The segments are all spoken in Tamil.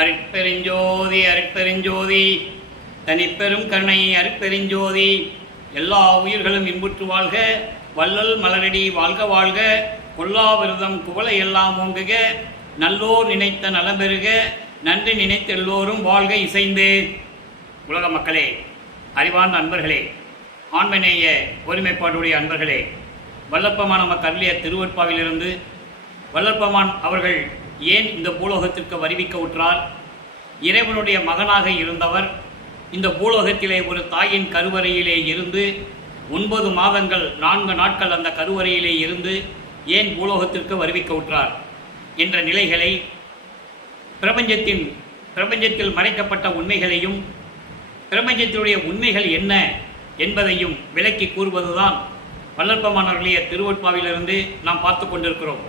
அருட்பெருஞ்சோதி அருட்பெருஞ்சோதி தனிப்பெரும் கருணை அருட்பெருஞ்சோதி. எல்லா உயிர்களும் இன்புற்று வாழ்க, வள்ளல் மலரடி வாழ்க வாழ்க, கொல்லா விரதம் குவளை எல்லாம் ஓங்குக, நல்லோர் நினைத்த நலம் பெறுக, நன்றி நினைத்த எல்லோரும் வாழ்க இசைந்து. உலக மக்களே, அறிவார்ந்த அன்பர்களே, ஆண்மநேய ஒருமைப்பாடுடைய அன்பர்களே, வல்லப்பமான் நமக்கு அருளிய திருவற்பாவிலிருந்து வல்லப்பமான் அவர்கள் ஏன் இந்த பூலோகத்திற்கு வருவிக்க உற்றார்? இறைவனுடைய மகனாக இருந்தவர் இந்த பூலோகத்திலே ஒரு தாயின் கருவறையிலே இருந்து 9 மாதங்கள் 4 நாட்கள் அந்த கருவறையிலே இருந்து ஏன் பூலோகத்திற்கு வருவிக்க உற்றார் என்ற நிலைகளை, பிரபஞ்சத்தில் மறைக்கப்பட்ட உண்மைகளையும் பிரபஞ்சத்தினுடைய உண்மைகள் என்ன என்பதையும் விளக்கி கூறுவதுதான் வல்லற்பமானவர்களுடைய திருவற்பாவிலிருந்து நாம் பார்த்து கொண்டிருக்கிறோம்.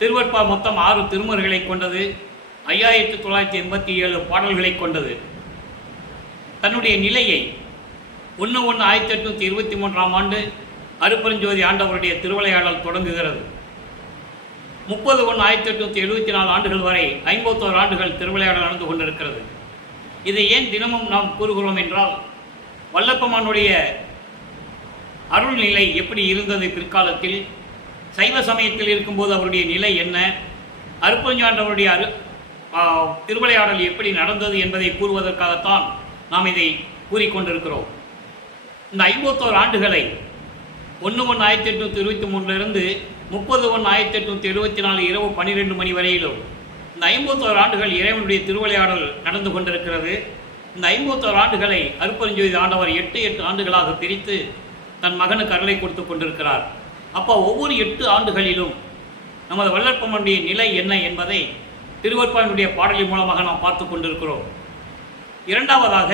திருவற்பா மொத்தம் 6 திருமுறைகளை கொண்டது, 5987 பாடல்களை கொண்டது. தன்னுடைய நிலையை 1/1/1823 ஆண்டு அருப்பெருஞ்சோதி ஆண்டவருடைய திருவிளையாடல் தொடங்குகிறது. 30/1/1874 ஆண்டுகள் வரை 51 ஆண்டுகள் திருவிளையாடல் நடந்து கொண்டிருக்கிறது. இதை ஏன் தினமும் நாம் கூறுகிறோம் என்றால், வல்லப்பமானுடைய அருள்நிலை எப்படி இருந்தது பிற்காலத்தில், சைவ சமயத்தில் இருக்கும்போது அவருடைய நிலை என்ன, அருப்பெருஞ்சாண்டவருடைய திருவிளையாடல் எப்படி நடந்தது என்பதை கூறுவதற்காகத்தான் நாம் இதை கூறிக்கொண்டிருக்கிறோம். இந்த 51 ஆண்டுகளை 1/1/1823 30/1/1874 இரவு 12 மணி வரையிலும் இந்த 51 ஆண்டுகள் இறைவனுடைய திருவிளையாடல் நடந்து கொண்டிருக்கிறது. இந்த 51 ஆண்டுகளை அருப்பெருஞ்சோதி ஆண்டவர் 8 ஆண்டுகளாக பிரித்து தன் மகனுக்கு அருளை கொடுத்து கொண்டிருக்கிறார். அப்போ ஒவ்வொரு 8 ஆண்டுகளிலும் நமது வல்லற்பமானுடைய நிலை என்ன என்பதை திருவற்பாவினுடைய பாடலின் மூலமாக நாம் பார்த்து கொண்டிருக்கிறோம். இரண்டாவதாக,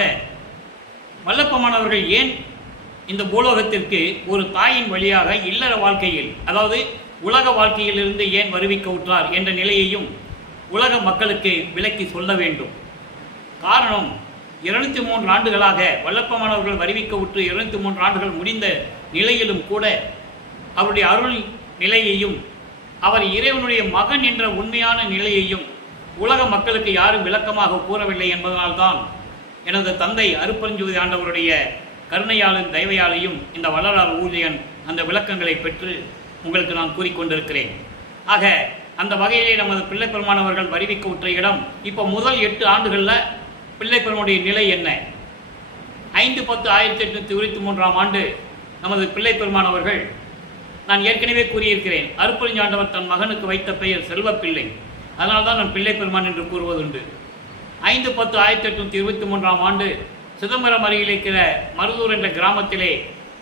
வல்லப்பமானவர்கள் ஏன் இந்த பூலோகத்திற்கு ஒரு தாயின் வழியாக இல்லற வாழ்க்கையில், அதாவது உலக வாழ்க்கையிலிருந்து ஏன் வருவிக்க உற்றார் என்ற நிலையையும் உலக மக்களுக்கு விளக்கி சொல்ல வேண்டும். காரணம், 203 ஆண்டுகளாக வல்லப்பமானவர்கள் வருவிக்க உற்று 203 ஆண்டுகள் முடிந்த நிலையிலும் கூட அவருடைய அருள் நிலையையும் அவர் இறைவனுடைய மகன் என்ற உண்மையான நிலையையும் உலக மக்களுக்கு யாரும் விளக்கமாக கூறவில்லை என்பதனால்தான் எனது தந்தை அருப்பெருஞ்சோதி ஆண்டவருடைய கருணையாலும் தயவையாலையும் இந்த வள்ளலார் ஊழியன் அந்த விளக்கங்களை பெற்று உங்களுக்கு நான் கூறிக்கொண்டிருக்கிறேன். ஆக அந்த வகையிலே நமது பிள்ளைப்பெருமானவர்கள் வருவிக்க உற்ற இடம், இப்போ முதல் 8 ஆண்டுகளில் பிள்ளைப்பெருமானுடைய நிலை என்ன? 5/10/1823 ஆண்டு நமது பிள்ளைப்பெருமானவர்கள், நான் ஏற்கனவே கூறியிருக்கிறேன், அருப்பெருஞ்சாண்டவர் தன் மகனுக்கு வைத்த பெயர் செல்வப்பிள்ளை, அதனால்தான் நான் பிள்ளைப்பெருமான் என்று கூறுவதுண்டு. 5/10/1823 ஆண்டு சிதம்பரம் அருகில் இருக்கிற மருதூர் என்ற கிராமத்திலே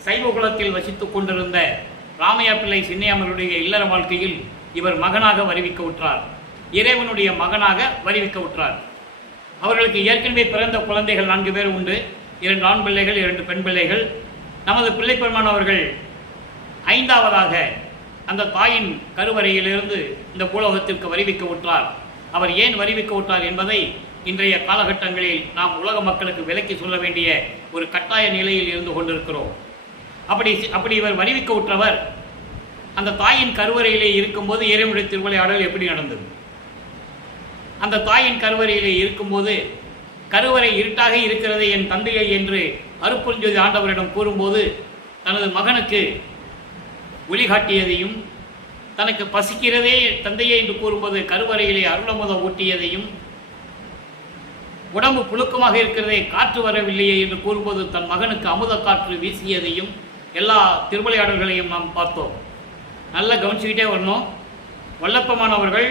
சைவகுலத்தில் வசித்து கொண்டிருந்த ராமையா பிள்ளை சின்னையம்மருடைய இல்லற வாழ்க்கையில் இவர் மகனாக வருவிக்க உற்றார், இறைவனுடைய மகனாக வருவிக்க உற்றார். அவர்களுக்கு ஏற்கனவே பிறந்த குழந்தைகள் 4 பேர் உண்டு, 2 ஆண் பிள்ளைகள் 2 பெண் பிள்ளைகள். நமது பிள்ளைப்பெருமான் அவர்கள் 5ஆவதாக அந்த தாயின் கருவறையிலிருந்து இந்த பூலோகத்திற்கு வருவிக்க உற்றார். அவர் ஏன் வருவிக்க உற்றார் என்பதை இன்றைய காலகட்டங்களில் நாம் உலக மக்களுக்கு விளக்கி சொல்ல வேண்டிய ஒரு கட்டாய நிலையில் இருந்து கொண்டிருக்கிறோம். அப்படி இவர் வருவிக்க உற்றவர் அந்த தாயின் கருவறையிலே இருக்கும்போது இறைவனுடைய திருவிளையாடல் எப்படி நடந்தது? அந்த தாயின் கருவறையிலே இருக்கும்போது, கருவறை இருட்டாக இருக்கிறது என் தந்தையை என்று அருப்பெருஞ்சோதி ஆண்டவரிடம் கூறும்போது, தனது மகனுக்கு ஒளிகாட்டியதையும், தனக்கு பசிக்கிறதே தந்தையே என்று கூறும்போது கருவறையிலே அருளமுதம் ஊட்டியதையும், உடம்பு புழுக்கமாக இருக்கிறதே காற்று வரவில்லையே என்று கூறும்போது தன் மகனுக்கு அமுத காற்று வீசியதையும், எல்லா திருவிளையாடல்களையும் நாம் பார்த்தோம். நல்லா கவனிச்சுக்கிட்டே வரணும். வல்லப்பமானவர்கள்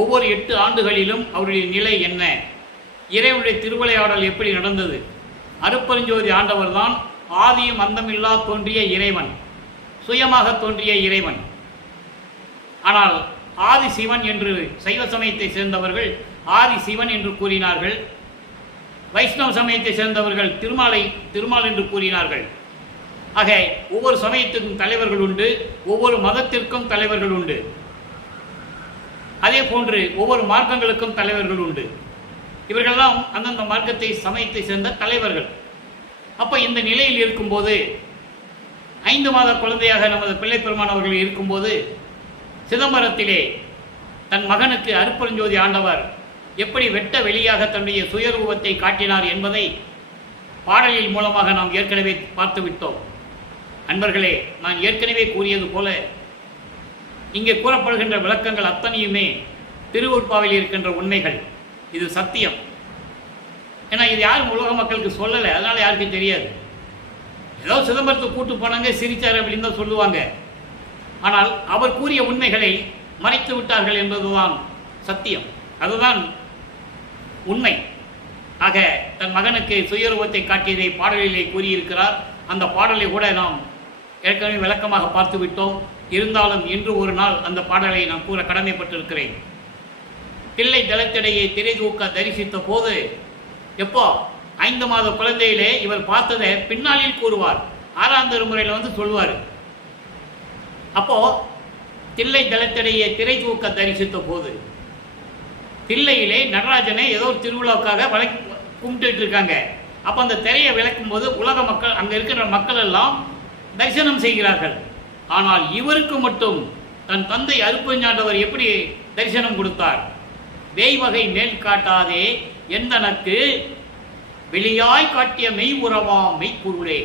ஒவ்வொரு 8 ஆண்டுகளிலும் அவருடைய நிலை என்ன, இறைவனுடைய திருவிளையாடல் எப்படி நடந்தது? அருப்பெருஞ்சோதி ஆண்டவர் தான் ஆதியும் அந்தமில்லா தோன்றிய இறைவன், சுயமாக தோன்றிய இறைவன். ஆனால் ஆதி சிவன் என்று சைவ சமயத்தை சேர்ந்தவர்கள் ஆதி சிவன் என்று கூறினார்கள், வைஷ்ணவ சமயத்தை சேர்ந்தவர்கள் திருமால் என்று கூறினார்கள். ஆக ஒவ்வொரு சமயத்திற்கும் தலைவர்கள் உண்டு, ஒவ்வொரு மதத்திற்கும் தலைவர்கள் உண்டு, அதே போன்று ஒவ்வொரு மார்க்கங்களுக்கும் தலைவர்கள் உண்டு. இவர்களெல்லாம் அந்தந்த மார்க்கத்தை சமயத்தை சேர்ந்த தலைவர்கள். அப்போ இந்த நிலையில் இருக்கும்போது 5 மாத குழந்தையாக நமது பிள்ளைப்பெருமானவர்கள் இருக்கும்போது சிதம்பரத்திலே தன் மகனுக்கு அருப்பெருஞ்சோதி ஆண்டவர் எப்படி வெட்ட வெளியாக தன்னுடைய சுயரூபத்தை காட்டினார் என்பதை பாடலின் மூலமாக நாம் ஏற்கனவே பார்த்துவிட்டோம். அன்பர்களே, நான் ஏற்கனவே கூறியது போல இங்கே கூறப்படுகின்ற விளக்கங்கள் அத்தனையுமே திருவருட்பாவில் இருக்கின்ற உண்மைகள். இது சத்தியம். ஏன்னா இது யாரும் உலக மக்களுக்கு சொல்லலை, அதனால் யாருக்கும் தெரியாது. ஏதோ சிதம்பரத்தை கூட்டு போனாங்க, சிரிச்சார் அப்படின்னு தான் சொல்லுவாங்க. ஆனால் அவர் கூறிய உண்மைகளை மறைத்து விட்டார்கள் என்பதுதான் சத்தியம், அதுதான் உண்மை. ஆக தன் மகனுக்கு சுயரூபத்தை காட்டியதை பாடலிலே கூறியிருக்கிறார். அந்த பாடலை கூட நாம் ஏற்கனவே விளக்கமாக பார்த்து விட்டோம். இருந்தாலும் இன்று ஒரு நாள் அந்த பாடலை நான் கூற கடமைப்பட்டிருக்கிறேன். தில்லை தலத்திடையே திரை தூக்க தரிசித்த போது, எப்போ 5 மாத குழந்தையிலே இவர் பார்த்ததை பின்னாளில் கூறுவார். 6ஆம் திருமுறையில் வந்து சொல்வார். அப்போ தில்லை தலத்திடையே திரை தூக்க தரிசித்த போது, தில்லையிலே நடராஜனை ஏதோ ஒரு திருவிழாவுக்காக கும்பிட்டு இருக்காங்க. அப்போ அந்த திரையை விளக்கும் போது உலக மக்கள், அங்கே இருக்கிற மக்கள் எல்லாம் தரிசனம் செய்கிறார்கள். ஆனால் இவருக்கு மட்டும் தன் தந்தை அருப்பஞ்சாண்டவர் எப்படி தரிசனம் கொடுத்தார்? வேய்வகை மேல் காட்டாதே எந்தனக்கு வெளியாய் காட்டிய மெய் உறவாம் மெய்ப்பொருளே.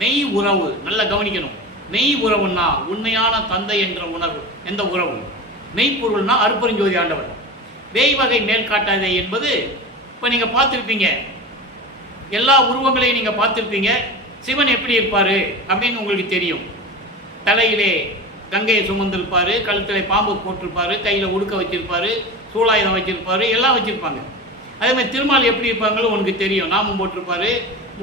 மெய் உறவு நல்லா கவனிக்கணும். மெய் உறவுன்னா உண்மையான தந்தை என்ற உணர்வு. எந்த உறவு? மெய்ப்பொருள்னா அருப்பெருஞ்சோதி ஆண்டவர். வேய்வகை மேல் காட்டாதே என்பது இப்போ நீங்கள் பார்த்துருப்பீங்க, எல்லா உருவங்களையும் நீங்கள் பார்த்துருப்பீங்க. சிவன் எப்படி இருப்பார் அப்படின்னு உங்களுக்கு தெரியும். தலையிலே கங்கையை சுமந்திருப்பார், கழுத்திலே பாம்பு போட்டிருப்பார், கையில் உடுக்க வச்சிருப்பார், சூளாயுதம் வச்சிருப்பார், எல்லாம் வச்சுருப்பாங்க. அதேமாதிரி திருமால் எப்படி இருப்பாங்களோ உனக்கு தெரியும். நாமம் போட்டிருப்பார்,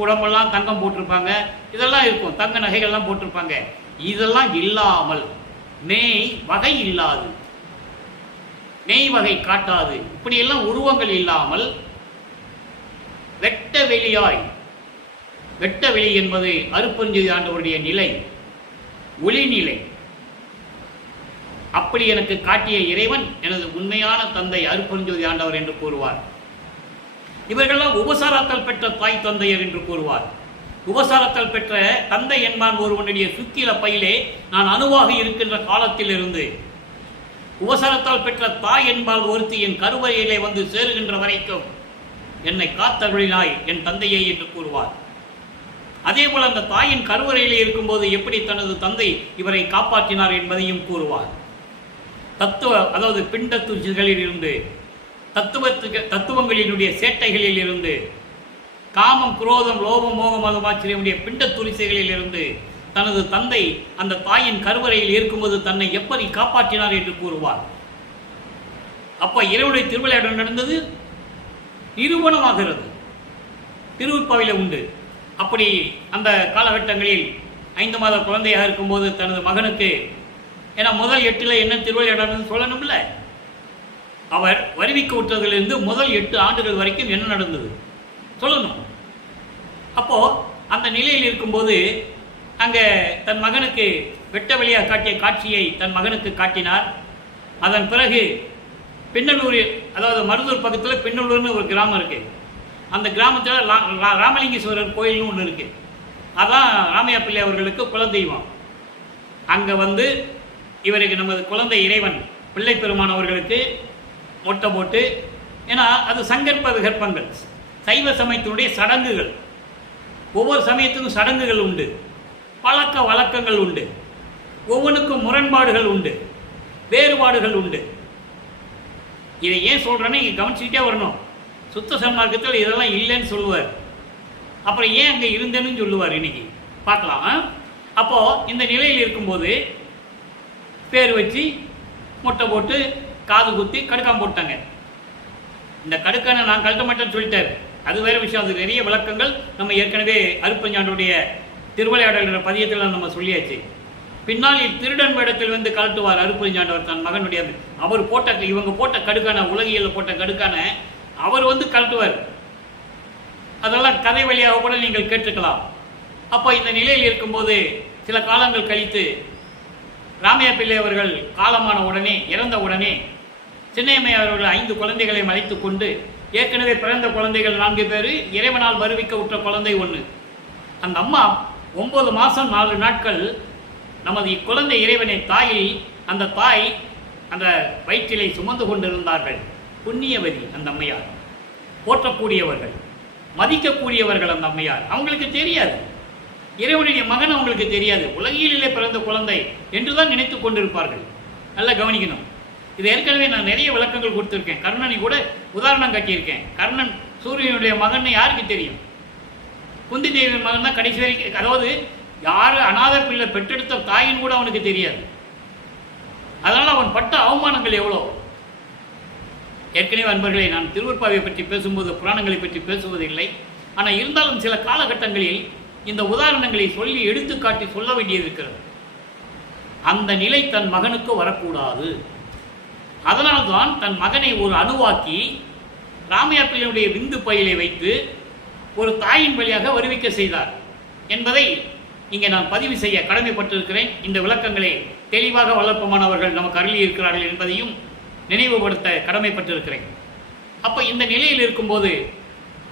உடம்பெல்லாம் தங்கம் போட்டிருப்பாங்க, இதெல்லாம் இருக்கும். தங்க நகைகள்லாம் போட்டிருப்பாங்க. இதெல்லாம் இல்லாமல் மெய் வகை இல்லாது, மெய் வகை காட்டாது, இப்படியெல்லாம் உருவங்கள் இல்லாமல் வெட்ட வெளியாய், வெட்ட வெளி என்பது அருப்பெருஞ்சோதி ஆண்டவருடைய நிலை, ஒளிநிலை. அப்படி எனக்கு காட்டிய இறைவன் எனது உண்மையான தந்தை அருப்பெருஞ்சோதி ஆண்டவர் என்று கூறுவார். இவர்களெல்லாம் உபசாரத்தால் பெற்ற தாய் தந்தையர் என்று கூறுவார். உபசாரத்தால் பெற்ற தந்தை என்பான் ஒருவனுடைய சுக்கில பையிலே நான் அணுவாக இருக்கின்ற காலத்திலிருந்து, உபசாரத்தால் பெற்ற தாய் என்பால் ஒருத்தி என் கருவறையிலே வந்து சேருகின்ற வரைக்கும் என்னை காத்தருளினாய் என் தந்தையை என்று கூறுவார். அதே போல அந்த தாயின் கருவறையிலே இருக்கும்போது எப்படி தனது தந்தை இவரை காப்பாற்றினார் என்பதையும் கூறுவார். அதாவது பிண்ட துச்சிகளில் இருந்து, தத்துவங்களினுடைய சேட்டைகளில் இருந்து, காமம் குரோதம் லோபம் மோகம் மதமாச்சரியமுடைய பிண்ட துரிசைகளில் இருந்து தனது தந்தை அந்த தாயின் கருவறையில் இருக்கும்போது தன்னை எப்படி காப்பாற்றினார் என்று கூறுவார். அப்ப இறைவனுடைய திருவிளையாடல் நடந்தது நிரூபணமாகிறது, திருவுட்பாவில உண்டு. அப்படி அந்த காலகட்டங்களில் 5 மாத குழந்தையாக இருக்கும்போது தனது மகனுக்கு, ஏன்னா முதல் 8 என்ன திருவிளையாடல் சொல்லணும்ல, அவர் வருவிக்க விட்டதிலிருந்து முதல் 8 ஆண்டுகள் வரைக்கும் என்ன நடந்தது சொல்லணும். அப்போ அந்த நிலையில் இருக்கும்போது அங்கே தன் மகனுக்கு வெட்ட வெளியாக காட்டிய காட்சியை தன் மகனுக்கு காட்டினார். அதன் பிறகு பின்னலூர், அதாவது மருதூர் பக்கத்தில் பின்னலூர்னு ஒரு கிராமம் இருக்குது. அந்த கிராமத்தில் ராமலிங்கேஸ்வரர் கோயில்னு ஒன்று இருக்குது. அதான் ராமையா பிள்ளை அவர்களுக்கு குலதெய்வம். அங்கே வந்து இவருக்கு நமது குழந்தை இறைவன் பிள்ளை பெருமான் அவர்களுக்கு மொட்டை போட்டு, ஏன்னா அது சங்கற்ப விகற்பங்கள், சைவ சமயத்தினுடைய சடங்குகள். ஒவ்வொரு சமயத்துக்கும் சடங்குகள் உண்டு, பழக்க வழக்கங்கள் உண்டு, ஒவ்வொன்றுக்கும் முரண்பாடுகள் உண்டு, வேறுபாடுகள் உண்டு. இதை ஏன் சொல்கிறேன்னா இங்கே கவனிச்சுக்கிட்டே வரணும். சுத்த சன்மார்க்கத்தில் இதெல்லாம் இல்லைன்னு சொல்லுவார், அப்புறம் ஏன் அங்கே இருந்தேன்னு சொல்லுவார். இன்னைக்கு பார்க்கலாம். அப்போது இந்த நிலையில் இருக்கும்போது பேர் வச்சு மொட்டை போட்டு காது குத்தி கடுக்காம போட்டாங்க. இந்த கடுக்கான நான் கழட்ட மாட்டேன்னு சொல்லிட்டார், அது வேறு விஷயம். அது நிறைய விளக்கங்கள் நம்ம ஏற்கனவே அருப்பஞ்சாண்டுடைய திருவிளையாடல் பதியத்தில் நம்ம சொல்லியாச்சு. பின்னால் திருடன் வேடத்தில் வந்து கழட்டுவார் அருப்பஞ்சாண்டவர் தன் மகனுடைய, அவர் போட்ட, இவங்க போட்ட கடுக்கான, உலகியலில் போட்ட கடுக்கான அவர் வந்து கழட்டுவார். அதெல்லாம் கதை வழியாக கூட நீங்கள் கேட்டுக்கலாம். அப்போ இந்த நிலையில் இருக்கும்போது சில காலங்கள் கழித்து ராமையா பிள்ளை அவர்கள் காலமான உடனே, இறந்த உடனே சின்னையம்மை அவர்கள் 5 குழந்தைகளை அழைத்து கொண்டு, ஏற்கனவே பிறந்த குழந்தைகள் 4 பேர், இறைவனால் வருவிக்க உற்ற குழந்தை 1. அந்த அம்மா 9 மாதம் 4 நாட்கள் நமது இக்குழந்தை இறைவனை தாயில், அந்த தாய் அந்த வயிற்றிலை சுமந்து கொண்டிருந்தார்கள். புண்ணியவதி அந்த அம்மையார், போற்றக்கூடியவர்கள், மதிக்கக்கூடியவர்கள் அந்த அம்மையார். அவங்களுக்கு தெரியாது இறைவனுடைய மகன், அவங்களுக்கு தெரியாது, உலகிலே பிறந்த குழந்தை என்றுதான் நினைத்து கொண்டிருப்பார்கள். நல்லா கவனிக்கணும். இது ஏற்கனவே நான் நிறைய விளக்கங்கள் கொடுத்துருக்கேன். கர்ணனை கூட உதாரணம் காட்டியிருக்கேன். கர்ணன் சூரியனுடைய மகன் யாருக்கு தெரியும்? குந்தி தேவியின் மகன் தான் கடைசி வரைக்கும். அதாவது யார் அநாத பிள்ளை பெற்றெடுத்த தாயின் கூட அவனுக்கு தெரியாது. அதனால் அவன் பட்ட அவமானங்கள் எவ்வளோ. ஏற்கனவே அன்பர்களே, நான் திருவருட்பாவை பற்றி பேசும்போது புராணங்களை பற்றி பேசுவதில்லை. ஆனால் இருந்தாலும் சில காலகட்டங்களில் இந்த உதாரணங்களை சொல்லி எடுத்துக்காட்டி சொல்ல வேண்டியது இருக்கிறது. அந்த நிலை தன் மகனுக்கு வரக்கூடாது. அதனால்தான் தன் மகனை ஒரு அணுவாக்கி ராமையா பிள்ளையுடைய விந்து பையிலை வைத்து ஒரு தாயின் வழியாக வருவிக்க செய்தார் என்பதை இங்கே நான் பதிவு செய்ய கடமைப்பட்டிருக்கிறேன். இந்த விளக்கங்களை தெளிவாக வளர்ப்பமானவர்கள் நமக்கு அருளி இருக்கிறார்கள் என்பதையும் நினைவுபடுத்த கடமைப்பட்டிருக்கிறேன். அப்போ இந்த நிலையில் இருக்கும்போது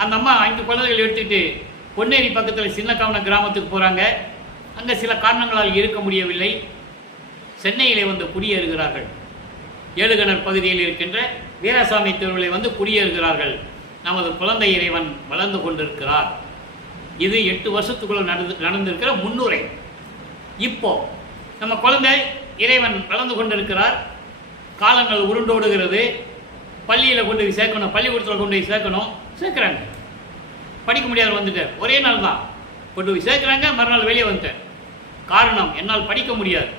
அந்த அம்மா 5 குழந்தைகள் எடுத்துட்டு பொன்னேரி பக்கத்தில் சின்னக்காவன கிராமத்துக்கு போகிறாங்க. அங்கே சில காரணங்களால் இருக்க முடியவில்லை. சென்னையிலே வந்து குடியேறுகிறார்கள். ஏழுகணர் பகுதியில் இருக்கின்ற வீராசாமி தெருவிலே வந்து குடியேறுகிறார்கள். நமது குழந்தை இறைவன் வளர்ந்து கொண்டிருக்கிறார். இது 8 வருஷத்துக்குள்ள நடந்திருக்கிற முன்னுரை. இப்போ நம்ம குழந்தை இறைவன் வளர்ந்து கொண்டிருக்கிறார். காலங்கள் உருண்டோடுகிறது. பள்ளியில் கொண்டு போய் சேர்க்கணும், பள்ளிக்கூடத்தில் கொண்டு போய் சேர்க்கணும். சேர்க்குறாங்க. படிக்க முடியாது வந்துட்டார். ஒரே நாள் தான் கொண்டு போய் சேர்க்குறாங்க. மறுநாள் வெளியே வந்துட்டார். காரணம், என்னால் படிக்க முடியாது.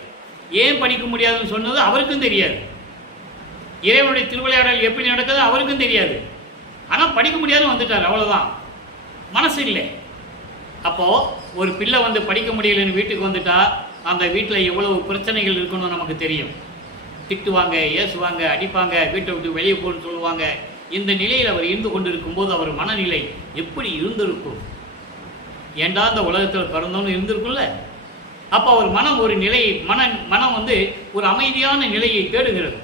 ஏன் படிக்க முடியாதுன்னு சொன்னது அவருக்கும் தெரியாது. இறைவனுடைய திருவிளையாடல் எப்படி நடக்குது அவருக்கும் தெரியாது. ஆனால் படிக்க முடியாதுன்னு வந்துட்டார், அவ்வளோதான். மனசு இல்லை. அப்போது ஒரு பிள்ளை வந்து படிக்க முடியலன்னு வீட்டுக்கு வந்துட்டா அந்த வீட்டில் எவ்வளவு பிரச்சனைகள் இருக்குன்னு நமக்கு தெரியும். திட்டுவாங்க, ஏசுவாங்க, அடிப்பாங்க, வீட்டை விட்டு வெளியே போன்னு சொல்லுவாங்க. இந்த நிலையில் அவர் இருந்து கொண்டிருக்கும்போது அவர் மனநிலை எப்படி இருந்திருக்கும்? ஏண்டா இந்த உலகத்தில் பிறந்தோன்னு இருந்திருக்கும்ல. அப்போ அவர் மனம் ஒரு நிலையை மனம் வந்து ஒரு அமைதியான நிலையை தேடுகிறது.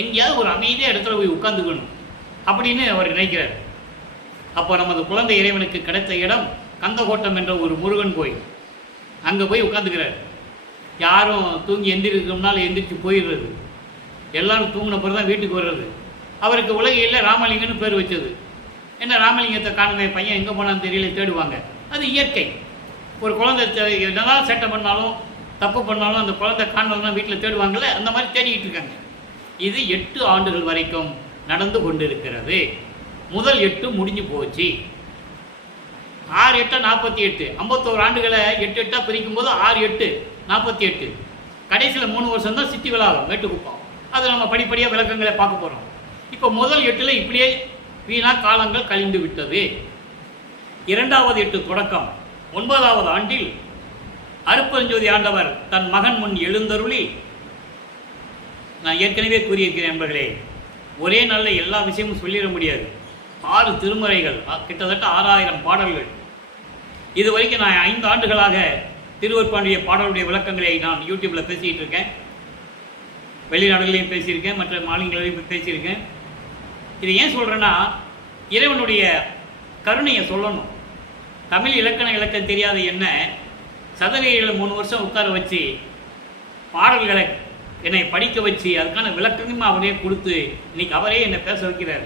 எங்கேயாவது ஒரு அமைதியாக இடத்துல போய் உட்காந்துக்கணும் அப்படின்னு அவர் நினைக்கிறார். அப்போ நமது குழந்தை இறைவனுக்கு கிடைத்த இடம் கந்தகோட்டம் என்ற ஒரு முருகன் கோயில். அங்கே போய் உட்காந்துக்கிறார். யாரும் தூங்கி எந்திரிக்கிறோம்னால எந்திரிச்சு போயிடுறது. எல்லாரும் தூங்கின பிறகு தான் வீட்டுக்கு வர்றது. அவருக்கு உலகையில் ராமலிங்கன்னு பேர் வச்சது. என்ன ராமலிங்கத்தை காணுமே, பையன் எங்கே போனான்னு தெரியல, தேடுவாங்க. அது இயற்கை. ஒரு குழந்தை என்னதான் சேட்டை பண்ணாலும் தப்பு பண்ணாலும் அந்த குழந்தை காணலாம் வீட்டில் தேடுவாங்கள்ல, அந்த மாதிரி தேடிக்கிட்டு இருக்காங்க. இது 8 ஆண்டுகள் வரைக்கும் நடந்து கொண்டிருக்கிறது. முதல் 8 முடிஞ்சு போச்சு. 6 8 48, 51 ஆண்டுகளை 8 8 பிரிக்கும் போது 6 8 48. கடைசியில் 3 வருஷம் தான் சித்தி விழாவும் மேட்டுக்குப்பம். அது நம்ம படிப்படியாக விளக்கங்களை பார்க்க போகிறோம். இப்போ முதல் 8 இப்படியே வீணா காலங்கள் கழிந்து விட்டது. 2வது 8 தொடக்கம் 9வது ஆண்டில் அருட்பெருஞ்சோதி ஆண்டவர் தன் மகன் முன் எழுந்தருளி, நான் ஏற்கனவே கூறியிருக்கிறேன் நண்பர்களே, ஒரே நாளில் எல்லா விஷயமும் சொல்லிட முடியாது. 6 திருமுறைகள், கிட்டத்தட்ட 6000 பாடல்கள். இது வரைக்கும் நான் 5 ஆண்டுகளாக திருவருட்பாண்டிய பாடலுடைய விளக்கங்களை நான் யூடியூப்பில் பேசிக்கிட்டு இருக்கேன். வெளிநாடுகளையும் பேசியிருக்கேன், மற்ற மாநிலங்களையும் பேசியிருக்கேன். இது ஏன் சொல்கிறேன்னா, இறைவனுடைய கருணையை சொல்லணும். தமிழ் இலக்கணம் தெரியாத என்ன சதகையில் 3 வருஷம் உட்கார வச்சு பாடல்களை என்னை படிக்க வச்சு அதுக்கான விளக்கமும் அவரே கொடுத்து இன்னைக்கு அவரே என்னை பேச வைக்கிறார்.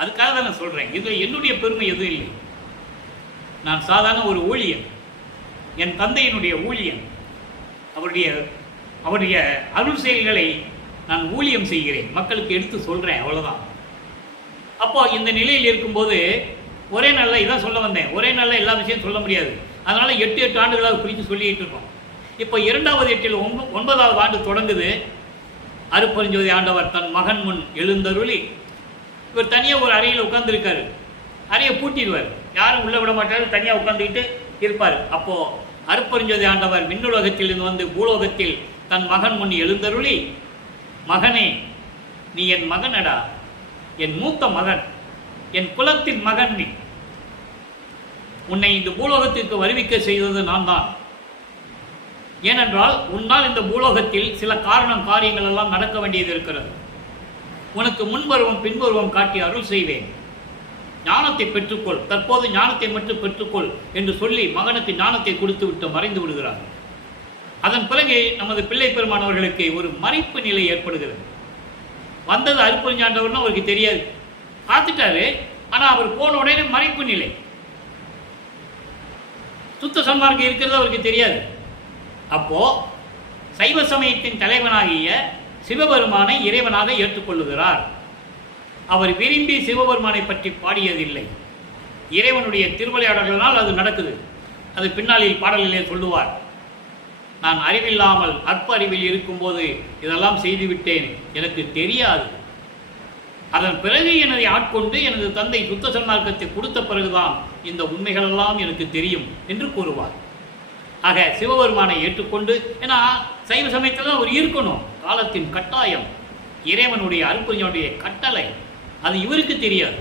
அதுக்காக தான் நான் சொல்கிறேன். இது என்னுடைய பெருமை எதுவும் இல்லை. நான் சாதாரண ஒரு ஊழியன், என் தந்தையினுடைய ஊழியன். அவருடைய அருள் செயல்களை நான் ஊழியம் செய்கிறேன், மக்களுக்கு எடுத்து சொல்கிறேன், அவ்வளோதான். அப்போ இந்த நிலையில் இருக்கும்போது ஒரே நாளில் இதான் சொல்ல வந்தேன். ஒரே நாளில் எல்லா விஷயம் சொல்ல முடியாது. அதனால் 8 8 ஆண்டுகளாக பிரித்து சொல்லிக்கிட்டு இருக்கோம். இப்போ 2வது 8 9வது ஆண்டு தொடங்குது. அருட்பெருஞ்சோதி ஆண்டவர் தன் மகன் முன் எழுந்தருளி, இவர் தனியாக ஒரு அறையில் உட்கார்ந்துருக்காரு. அறையை பூட்டிடுவார், யாரும் உள்ளே விட மாட்டார், தனியாக உட்காந்துக்கிட்டு இருப்பார். அப்போது அருட்பெருஞ்சோதி ஆண்டவர் விண்ணுலகத்திலிருந்து வந்து பூலோகத்தில் தன் மகன் முன் எழுந்தருளி, மகனே, நீ என் மகனடா, என் மூத்த மகன், என் குலத்தின் மகன் நீ. உன்னை இந்த பூலோகத்திற்கு வருவிக்க செய்தது நான் தான். ஏனென்றால் உன்னால் இந்த பூலோகத்தில் சில காரியங்கள் எல்லாம் நடக்க வேண்டியது இருக்கிறது. உனக்கு முன்பருவம் பின்பருவம் காட்டி அருள் செய்வேன். ஞானத்தை பெற்றுக்கொள், தற்போது ஞானத்தை மட்டும் பெற்றுக்கொள் என்று சொல்லி மகனுக்கு ஞானத்தை கொடுத்து விட்டு மறைந்து விடுகிறார். அதன் பிறகு நமது பிள்ளை பெருமானவர்களுக்கு ஒரு மறைப்பு நிலை ஏற்படுகிறது. வந்தது அருட்பெருஞ்சாண்டவர்னு அவருக்கு தெரியாது. பார்த்துட்டாரு, ஆனால் அவர் போன உடனே மறைப்பு நிலை, சுத்த சன்மார்க்கம் இருக்கிறது அவருக்கு தெரியாது. அப்போ சைவ சமயத்தின் தலைவனாகிய சிவபெருமானை இறைவனாக ஏற்றுக்கொள்ளுகிறார். அவர் விரும்பி சிவபெருமானை பற்றி பாடியதில்லை. இறைவனுடைய திருவிளையாடல்களால் அது நடக்குது. அது பின்னாளில் பாடலிலே சொல்லுவார். நான் அறிவில்லாமல் அற்ப அறிவில் இருக்கும்போது இதெல்லாம் செய்துவிட்டேன், எனக்கு தெரியாது. அதன் பிறகு எனதை ஆட்கொண்டு எனது தந்தை சுத்த சன்மார்க்கத்தை கொடுத்த பிறகுதான் இந்த உண்மைகளெல்லாம் எனக்கு தெரியும் என்று கூறுவார். ஆக சிவபெருமானை ஏற்றுக்கொண்டு, ஏன்னா சைவ சமயத்தில் தான் அவர் இருக்கணும், காலத்தின் கட்டாயம், இறைவனுடைய அருட்பெருஞ்சாண்டிய கட்டளை. அது இவருக்கு தெரியாது,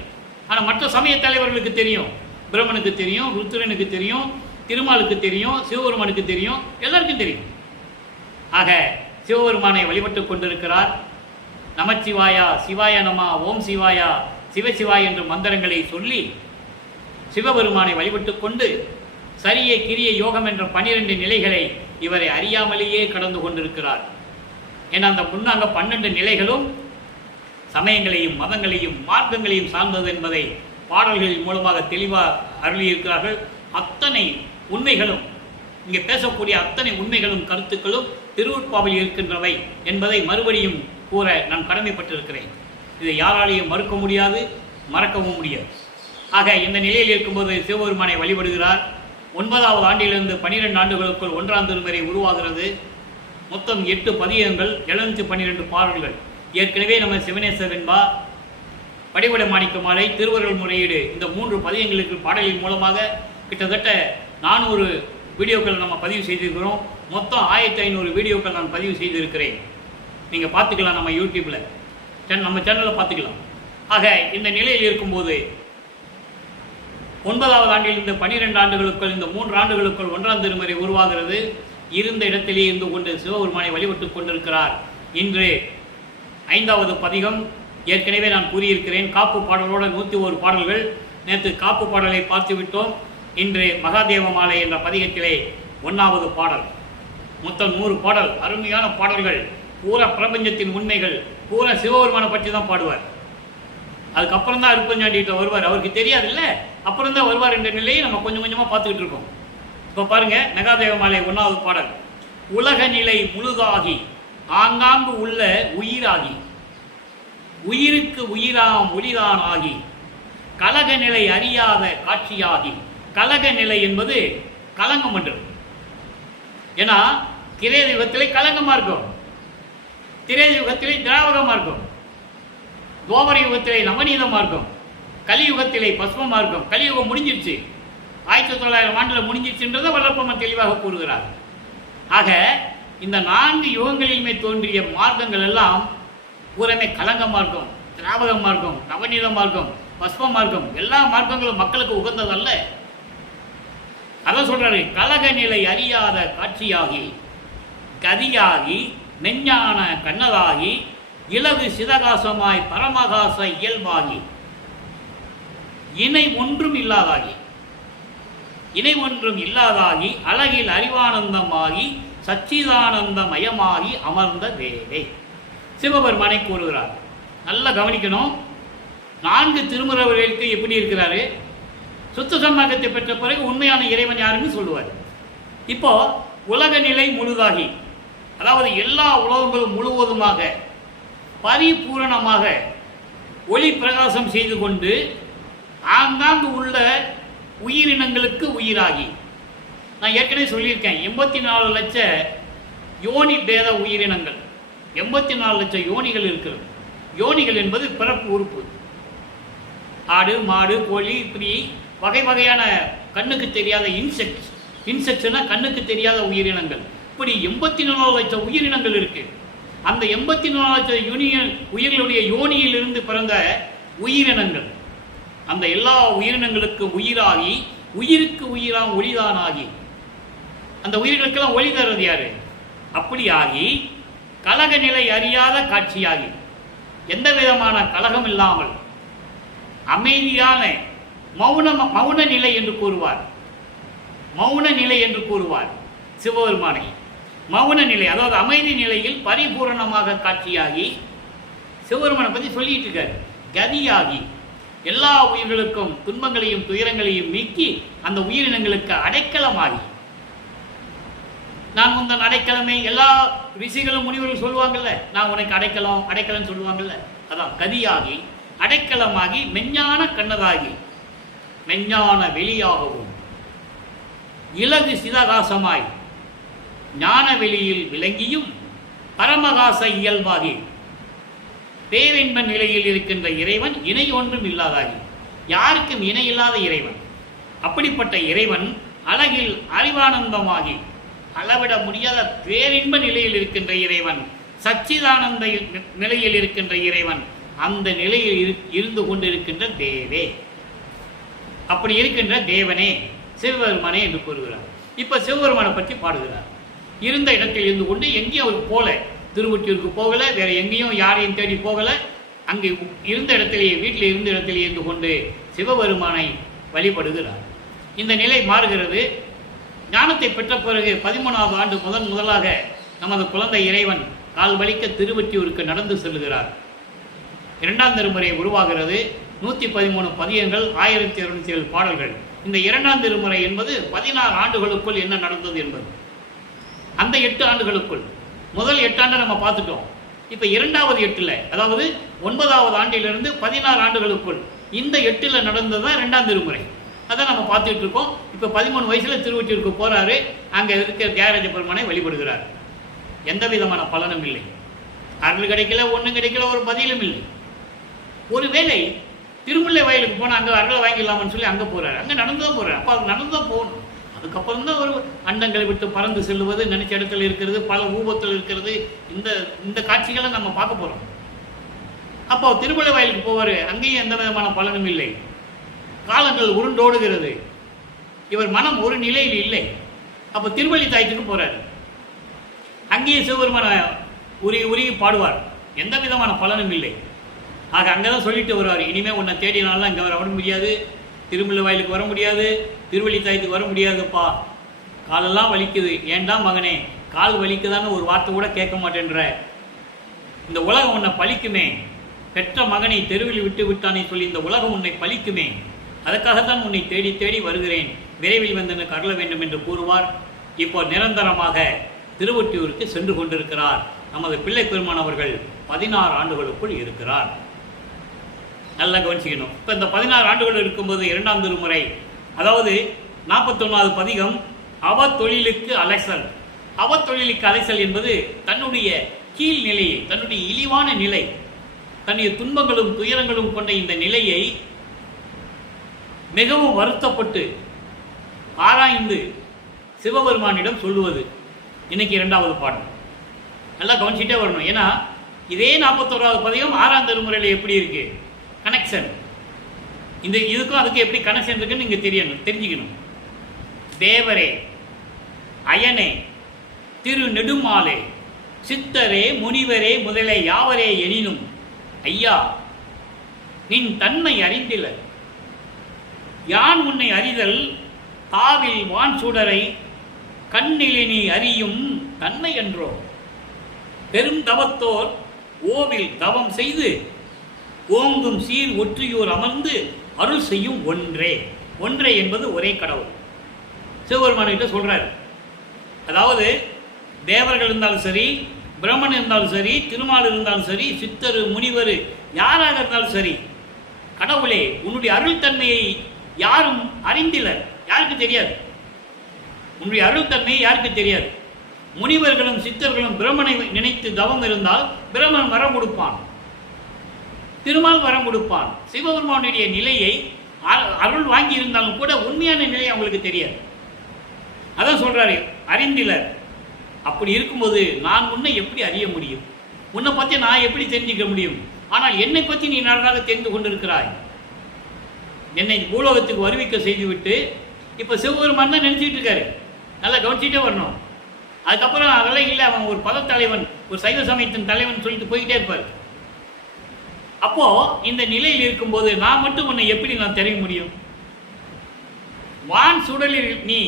ஆனால் மற்ற சமய தலைவர்களுக்கு தெரியும். பிரம்மனுக்கு தெரியும், ருத்ரனுக்கு தெரியும், திருமாலுக்கு தெரியும், சிவபெருமானுக்கு தெரியும், எல்லாருக்கும் தெரியும். ஆக சிவபெருமானை வழிபட்டு கொண்டிருக்கிறார். நமச்சிவாயா, சிவாய நமா, ஓம் சிவாயா, சிவசிவாய் என்ற மந்திரங்களை சொல்லி சிவபெருமானை வழிபட்டு கொண்டு சரிய கிரிய யோகம் என்ற 12 நிலைகளை இவரை அறியாமலேயே கடந்து கொண்டிருக்கிறார். ஏன்னா அந்த முன்னாங்க 12 நிலைகளும் சமயங்களையும் மதங்களையும் மார்க்கங்களையும் சார்ந்தது என்பதை பாடல்களின் மூலமாக தெளிவாக அருளியிருக்கிறார்கள். அத்தனை உண்மைகளும், இங்கே பேசக்கூடிய அத்தனை உண்மைகளும் கருத்துக்களும் திருவுட்பாவில் இருக்கின்றவை என்பதை மறுபடியும் கூற நான் கடமைப்பட்டிருக்கிறேன். இதை யாராலையும் மறுக்க முடியாது, மறக்கவும் முடியாது. ஆக இந்த நிலையில் இருக்கும்போது சிவபெருமானை வழிபடுகிறார். 9வது ஆண்டிலிருந்து 12 ஆண்டுகளுக்குள் 1ஆம் திருமுறை உருவாகிறது. மொத்தம் 8 பதிகங்கள், 712 பாடல்கள். ஏற்கனவே நம்ம சிவனேச வெண்பா, படிவட மாணிக்க மாலை, திருவருள் முறையீடு, இந்த 3 பதிகங்களுக்கு பாடலின் மூலமாக கிட்டத்தட்ட 400 வீடியோக்கள் நம்ம பதிவு செய்திருக்கிறோம். மொத்தம் 1500 வீடியோக்கள் நான் பதிவு செய்திருக்கிறேன். நீங்கள் பார்த்துக்கலாம், நம்ம யூடியூப்பில் நம்ம சேனலில் பார்த்துக்கலாம். ஆக இந்த நிலையில் இருக்கும்போது 9வது ஆண்டிலிருந்து 12 ஆண்டுகளுக்குள், இந்த 3 ஆண்டுகளுக்குள் 1ஆம் திருமுறை உருவாகிறது. இருந்த இடத்திலே இருந்து கொண்டு சிவபெருமானை வழிபட்டு கொண்டிருக்கிறார். இன்று 5வது பதிகம். ஏற்கனவே நான் கூறியிருக்கிறேன், காப்பு பாடலோடு 101 பாடல்கள். நேற்று காப்பு பாடலை பார்த்து விட்டோம். இன்று மகாதேவ மாலை என்ற பதிகத்திலே 1வது பாடல். மொத்தம் 100 பாடல், அருமையான பாடல்கள். பூரா பிரபஞ்சத்தின் உண்மைகள், பூரா சிவபெருமானை பற்றி தான் பாடுவார். அதுக்கப்புறம் தான் அருட்பெருஞ்சாண்டிகிட்ட வருவார். அவருக்கு தெரியாது இல்லை, அப்புறம் தான் வருவார் என்ற நிலையை நம்ம கொஞ்சம் கொஞ்சமாக பார்த்துக்கிட்டு இருக்கோம். இப்போ பாருங்கள், மகாதேவ மாலை 1வது பாடல். உலக நிலை முழுதாகி ஆங்காங்கு உள்ள உயிராகி, உயிருக்கு உயிராம் ஒளிதான் ஆகி, கலக நிலை அறியாத காட்சியாகி. கலக நிலை என்பது கலங்கம் என்று. ஏன்னா திரேத யுகத்திலே கலங்கமாக இருக்கும், திரேத யுகத்திலே திராவகமாக இருக்கும், துவாபர யுகத்திலே நவநீதமாக இருக்கும், கலியுகத்திலே பஸ்மமாக இருக்கும். கலியுகம் முடிஞ்சிருச்சு, 1900 ஆண்டில் முடிஞ்சிருச்சுன்றதை வல்லப்பம்மன் தெளிவாக கூறுகிறார். ஆக இந்த 4 யுகங்களிலுமே தோன்றிய மார்க்கங்கள் எல்லாம் பூரமே கலங்க மார்க்கம், திராவக மார்க்கம், நவநீத மார்க்கம், பஸ்ம மார்க்கம். எல்லா மார்க்கங்களும் மக்களுக்கு உகந்ததல்ல. அதான் சொல்றாரு, கலக நிலை அறியாத காட்சியாகி, கதியாகி, மெஞ்ஞான கண்ணதாகி, இலகு சிதகாசமாய் பரமகாச இயல்பாகி, இணை ஒன்றும் இல்லாதாகி, இணை ஒன்றும் இல்லாதாகி, அழகில் அறிவானந்தமாகி, சச்சிதானந்தமயமாகி அமர்ந்த வேலை. சிவபெருமானை கூறுகிறார். நல்லா கவனிக்கணும். 4 திருமுறைகளுக்கு எப்படி இருக்கிறாரு, சுத்த சன்மார்க்கத்தை பெற்ற பிறகு உண்மையான இறைவன் யாருன்னு சொல்லுவார். இப்போ உலக நிலை முழுதாகி, அதாவது எல்லா உலகங்களும் முழுவதுமாக பரிபூரணமாக ஒளி பிரகாசம் செய்து கொண்டு ஆங்காங்கு உள்ள உயிரினங்களுக்கு உயிராகி. நான் ஏற்கனவே சொல்லியிருக்கேன், 84 லட்ச யோனி பேத உயிரினங்கள், 84 லட்சம் யோனிகள் இருக்கிறது. யோனிகள் என்பது பிறப்பு உறுப்பு. ஆடு, மாடு, கோழி, இப்படி வகை வகையான கண்ணுக்கு தெரியாத இன்செக்ட்ஸ்னா கண்ணுக்கு தெரியாத உயிரினங்கள். இப்படி 84 லட்சம் உயிரினங்கள் இருக்கு. அந்த 84 லட்சம் உயிர்களுடைய யோனியிலிருந்து பிறந்த உயிரினங்கள், அந்த எல்லா உயிரினங்களுக்கும் உயிராகி, உயிருக்கு உயிராம் ஒளிதானாகி, அந்த உயிர்களுக்கெல்லாம் ஒளி தர்றது யாரு? அப்படி ஆகி, கலக நிலை அறியாத காட்சியாகி, எந்த விதமான கலகம் இல்லாமல் அமைதியான மௌன நிலை என்று கூறுவார். மௌன நிலை என்று கூறுவார் சிவபெருமானை. மௌன நிலை, அதாவது அமைதி நிலையில் பரிபூரணமாக காட்சியாகி, சிவபெருமானை பற்றி சொல்லிட்டு இருக்காரு. கதியாகி எல்லா உயிர்களுக்கும் துன்பங்களையும் துயரங்களையும் நீக்கி அந்த உயிரினங்களுக்கு அடைக்கலமாகி, நான் உந்தன் அடைக்கலமே, எல்லா ரிஷிகளும் முனிவர்கள் சொல்லுவாங்கல்ல, நான் உனக்கு அடைக்கலம் சொல்லுவாங்கல்ல, அதான் கதியாகி அடைக்கலமாகி மெஞ்ஞான கண்ணதாகி மெஞ்ஞான வெளியாகவும் இலகு சிதகாசமாய் ஞான வெளியில் விளங்கியும் பரமகாச இயல்பாகி பேரின்ப நிலையில் இருக்கின்ற இறைவன் இணை ஒன்றும் இல்லாதாகி, யாருக்கும் இணை இல்லாத இறைவன். அப்படிப்பட்ட இறைவன் அழகில் அறிவானந்தமாகி அளவிட முடியாத பேரின்ப நிலையில் இருக்கின்ற இறைவன், சச்சிதானந்த நிலையில் இருக்கின்ற இறைவன், அந்த நிலையில் இருந்து கொண்டிருக்கின்ற தேவே, அப்படி இருக்கின்ற தேவனே சிவபெருமானே என்று கூறுகிறார். இப்போ சிவபெருமானை பற்றி பாடுகிறார். இருந்த இடத்தில் இருந்து கொண்டு எங்கேயும் அவர் போல, திருவொற்றியூருக்கு போகலை, வேற எங்கேயும் யாரையும் தேடி போகலை, அங்கே இருந்த இடத்திலேயே, வீட்டில் இருந்த இடத்திலேயே இருந்து கொண்டு சிவபெருமானை வழிபடுகிறார். இந்த நிலை மாறுகிறது. ஞானத்தை பெற்ற பிறகு 13வது ஆண்டு முதலாக நமது குழந்தை இறைவன் கால் வலிக்க திருவொற்றியூருக்கு நடந்து செல்கிறார். 2ஆம் திருமுறை உருவாகிறது. 113 பதியங்கள், 1207 பாடல்கள். இந்த 2ஆம் திருமுறை என்பது 16 ஆண்டுகளுக்குள் என்ன நடந்தது என்பது. அந்த 8 ஆண்டுகளுக்குள் முதல் 8 ஆண்டை நம்ம பார்த்துட்டோம். இப்போ 2வது 8ல், அதாவது 9வது ஆண்டிலிருந்து 16 ஆண்டுகளுக்குள் இந்த 8ல் நடந்தது தான் 2ஆம் திருமுறை. அதான் நம்ம பார்த்துட்டு இருக்கோம். இப்போ 13 வயசுல திருவொற்றியூருக்கு போறாரு. அங்கே இருக்கிற தியாகராஜ பெருமானை வழிபடுகிறார். எந்த விதமான பலனும் இல்லை. அருள் கிடைக்கல, ஒன்றும் கிடைக்கல, ஒரு பதிலும் இல்லை. ஒருவேளை திருமுல்லை வயலுக்கு போனால் அங்கே அருளை வாங்கிடலாம்னு சொல்லி அங்கே போகிறார். அங்கே நடந்து தான் போகிறார். அப்போ அது நடந்து தான் போகணும். அதுக்கப்புறம் தான் ஒரு அண்டங்களை விட்டு பறந்து செல்லுவது, நினைச்ச இடத்துல இருக்கிறது, பல ஊபத்தில் இருக்கிறது, இந்த காட்சிகளை நம்ம பார்க்க போகிறோம். அப்போ திருமுல்லை வயலுக்கு போவார். அங்கேயும் எந்த விதமான பலனும் இல்லை. காலங்கள் உருண்டோடுகிறது. இவர் மனம் ஒரு நிலையில் இல்லை. அப்போ திருவள்ளி தாயத்துக்கு போகிறார். அங்கேயே சிவபெருமான உருகி பாடுவார். எந்த விதமான பலனும் இல்லை. ஆக அங்கே தான் சொல்லிட்டு வருவார், இனிமேல் உன்னை தேடினாலும் இங்கே வர முடியாது, திருமுல்லை வயலுக்கு வர முடியாது, திருவள்ளி தாயத்துக்கு வர முடியாதுப்பா, காலெல்லாம் வலிக்குது. ஏண்டா மகனே, கால் வலிக்குதான்னு ஒரு வார்த்தை கூட கேட்க மாட்டேன்ற, இந்த உலகம் உன்னை பழிக்குமே, பெற்ற மகனை தெருவில் விட்டு விட்டானே சொல்லி இந்த உலகம் உன்னை பழிக்குமே, அதற்காகத்தான் உன்னை தேடி தேடி வருகிறேன், விரைவில் வந்து எனக்கு அருள வேண்டும் என்று கூறுவார். இப்போ நிரந்தரமாக திருவொற்றியூருக்கு சென்று கொண்டிருக்கிறார். நமது பிள்ளை பெருமான் அவர்கள் 16 ஆண்டுகளுக்குள் இருக்கிறார். நல்லா கவனிச்சிக்கணும். இப்போ இந்த 16 ஆண்டுகள் இருக்கும்போது 2ஆம் திருமுறை, அதாவது 41வது பதிகம் அவத்தொழிலுக்கு அலைசல். அவத்தொழிலுக்கு அலைசல் என்பது தன்னுடைய கீழ்நிலையை, தன்னுடைய இழிவான நிலை, தன்னுடைய துன்பங்களும் துயரங்களும் கொண்ட இந்த நிலையை மிகவும் வருத்தப்பட்டு ஆராய்ந்து சிவபெருமானிடம் சொல்லுவது இன்னைக்கு 2வது பாடம். நல்லா கவனிச்சுட்டே வரணும். ஏன்னா இதே 41வது பதிகம் 6ஆம் திருமுறையில் எப்படி இருக்கு கனெக்ஷன், இதுக்கும் அதுக்கு எப்படி கனெக்ஷன் இருக்குன்னு நீங்க தெரிஞ்சுக்கணும். தேவரே, அயனே, திரு நெடுமாலே, சித்தரே, முனிவரே முதலே யாவரே எனினும் ஐயா, நின் தன்மை அறிந்தில, யான் உன்னை அறிதல் தாவில் வான் சுடரை கண்ணிலினி அறியும் தன்மை என்றோ, பெரும் தவத்தோர் ஓவில் தவம் செய்து ஓங்கும் சீர் ஒற்றியூர் அமர்ந்து அருள் செய்யும் ஒன்றே. ஒன்றே என்பது ஒரே கடவுள். சிவபெருமான்கிட்ட சொல்றாரு. அதாவது தேவர்கள் இருந்தாலும் சரி, பிரம்மன் இருந்தாலும் சரி, திருமால் இருந்தாலும் சரி, சித்தர் முனிவர் யாராக இருந்தாலும் சரி, கடவுளே உன்னுடைய அருள் தன்மையை யாரும் அறிந்திலர், யாருக்கு தெரியாது. உன்னுடைய அருள் தன்மையை யாருக்கு தெரியாது. முனிவர்களும் சித்தர்களும் பிரம்மனை நினைத்து தவம் இருந்தால் பிரம்மன் வரம் கொடுப்பான், திருமால் வரம் கொடுப்பான். சிவபெருமானுடைய நிலையை அருள் வாங்கி இருந்தாலும் கூட உண்மையான நிலை அவங்களுக்கு தெரியாது. அதான் சொல்றாரு, அறிந்திலர். அப்படி இருக்கும்போது நான் உன்னை எப்படி அறிய முடியும்? உன்னை பற்றி நான் எப்படி தெரிஞ்சுக்க முடியும்? ஆனால் என்னை பற்றி நீ நன்றாக தெரிந்து கொண்டிருக்கிறாய். என்னை பூலோகத்துக்கு வருவிக்க செய்துவிட்டு இப்போ சிவபெருமான் தான் நினைச்சிட்டு இருக்காரு. நல்லா கவனிச்சுட்டே வரணும். அதுக்கப்புறம் அதெல்லாம் இல்லை, அவன் ஒரு பதத்தலைவன், ஒரு சைவ சமயத்தின் தலைவன் சொல்லிட்டு போய்கிட்டே இருப்பார். அப்போ இந்த நிலையில் இருக்கும்போது நான் மட்டும் உன்னை எப்படி நான் தெரிய முடியும்? வான் சுடலில் நீ,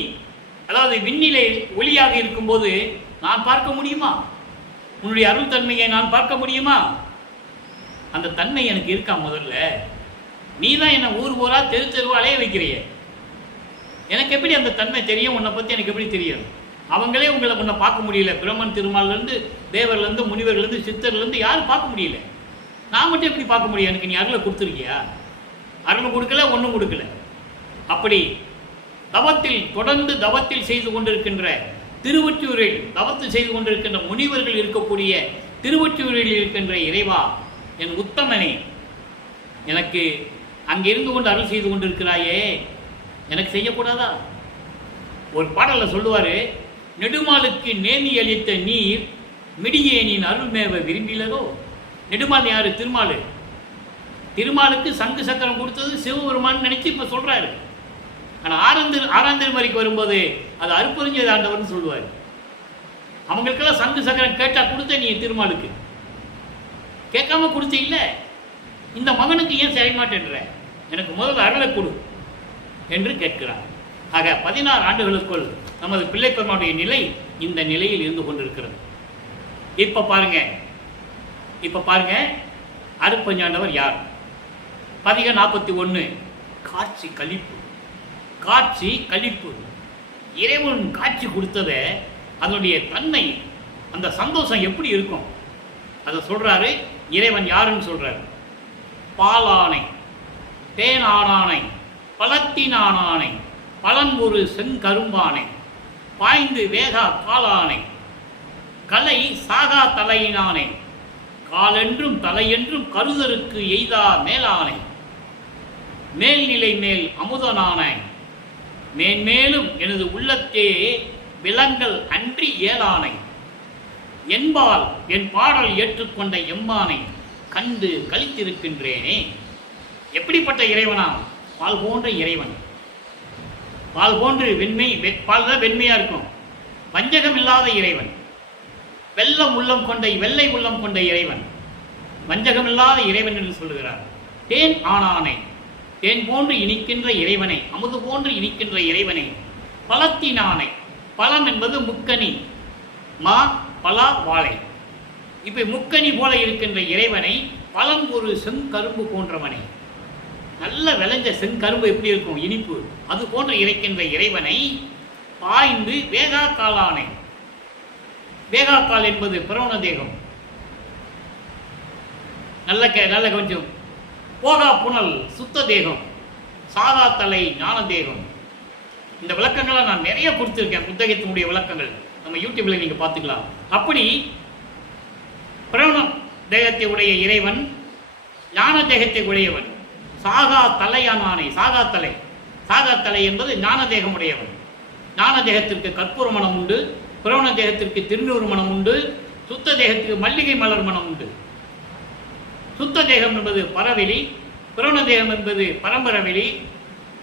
அதாவது விண்ணிலை ஒளியாக இருக்கும்போது நான் பார்க்க முடியுமா? உன்னுடைய அருள் தன்மையை நான் பார்க்க முடியுமா? அந்த தன்மை எனக்கு இருக்கா? முதல்ல நீ தான் என்னை ஊர் ஊரா தெரு தெருவா அலைய வைக்கிறிய. எனக்கு எப்படி அந்த தன்மை தெரியும்? உன்னை பற்றி எனக்கு எப்படி தெரியும்? அவங்களே உன்னை பார்க்க முடியல. பிரம்மன் திருமால்லேருந்து தேவர்லேருந்து முனிவர்லேருந்து சித்தர்லேருந்து யாரும் பார்க்க முடியல. நான் மட்டும் எப்படி பார்க்க முடியும்? எனக்கு நீ அருளை கொடுத்துருக்கியா? அருள் கொடுக்கல, ஒன்றும் கொடுக்கல. அப்படி தவத்தில் தொடர்ந்து தவத்தில் செய்து கொண்டிருக்கின்ற திருவொற்றியூரில் தவத்தில் செய்து கொண்டிருக்கின்ற முனிவர்கள் இருக்கக்கூடிய திருவொற்றியூரில் இருக்கின்ற இறைவா, என் உத்தமனே, எனக்கு அங்கே இருந்து கொண்டு அருள் செய்து கொண்டிருக்கிறாயே, எனக்கு செய்யக்கூடாதா? ஒரு பாடலில் சொல்லுவார், நெடுமாலுக்கு நேமி அளித்த நீர் மிடியேனின் அருள்மேவ விரும்பிலதோ. நெடுமால் யாரு? திருமால். திருமாலுக்கு சங்கு சக்கரம் கொடுத்தது சிவபெருமான் நினைச்சு இப்போ சொல்றாரு. ஆனால் ஆறாந்திருமறைக்கு வரும்போது அது அருப்பறிஞ்சது ஆண்டவர்னு சொல்லுவார். அவங்களுக்கெல்லாம் சங்கு சக்கரம் கேட்டா கொடுத்த நீ திருமாலுக்கு கேட்காம கொடுத்த இல்லை. இந்த மகனுக்கு ஏன் செய்ய மாட்டேன்ற? எனக்கு முதல்ல அருளை கொடு என்று கேட்கிறார். ஆக 16 ஆண்டுகளுக்குள் நமது பிள்ளை பெருமானுடைய நிலை இந்த நிலையில் இருந்து கொண்டிருக்கிறது. இப்ப பாருங்க அருட்பஞ்சாண்டவர் யார்? பதிகம் 41 காட்சி கழிப்பு. இறைவன் காட்சி கொடுத்தத அதனுடைய தன்மை, அந்த சந்தோஷம் எப்படி இருக்கும் அதை சொல்றாரு. இறைவன் யாருன்னு சொல்றாரு. பாலானை, தேனானானை, பழத்தினானானை, பலன் ஒரு செங்கரும்பானை, பாய்ந்து வேகா காலானை, கலை சாகா தலையினானை, காலென்றும் தலையென்றும் கருதருக்கு எய்தா மேலானை, மேல்நிலை மேல் அமுதனானை, மேன்மேலும் எனது உள்ளத்தே விலங்கல் அன்றி ஏலானை, என்பால் என் பாடல் ஏற்றுக்கொண்ட எம்மானை கண்டு கழித்திருக்கின்றேனே. எப்படிப்பட்ட இறைவனா? பால் போன்ற இறைவன். பால் போன்று பால் தான் வெண்மையா இருக்கும். வஞ்சகம் இல்லாத இறைவன். வெள்ளை உள்ளம் கொண்ட இறைவன். வஞ்சகம் இல்லாத இறைவன் என்று சொல்லுகிறார். தேன் ஆனானை, தேன் போன்று இனிக்கின்ற இறைவனை, அமுது போன்று இனிக்கின்ற இறைவனை, பழத்தினானை, பழம் என்பது முக்கனி, மா பலா வாழை. இப்ப முக்கனி போல இருக்கின்ற இறைவனை, பழம் ஒரு செங்கரும்பு போன்றவனை, நல்ல விளைஞ்ச செங்கரும்பு எப்படி இருக்கும் இனிப்பு, அது போன்ற இருக்கின்ற இறைவனை பாய்ந்து வேகா காலானை. வேகாக்கால் என்பது பிரவண தேகம். நல்ல கொஞ்சம் போகா புனல் சுத்த தேகம், சாதா தலை ஞான தேகம். இந்த விளக்கங்களை நான் நிறைய கொடுத்துருக்கேன். புத்தகத்தினுடைய விளக்கங்கள் நம்ம யூடியூப்ல நீங்க பார்த்துக்கலாம். அப்படி பிரவண தேகத்தை உடைய இறைவன், ஞான தேகத்தை உடையவன், சாகா தலையானானை. சாகா தலை என்பது ஞான தேகம் உடையவன். ஞான தேகத்திற்கு கற்பூர மனம் உண்டு, பிரவண தேகத்திற்கு திருநூறு மனம் உண்டு, சுத்த தேகத்திற்கு மல்லிகை மலர் மனம் உண்டு. சுத்த தேகம் என்பது பரவெளி, பிரவண தேகம் என்பது பரம்பரவெளி,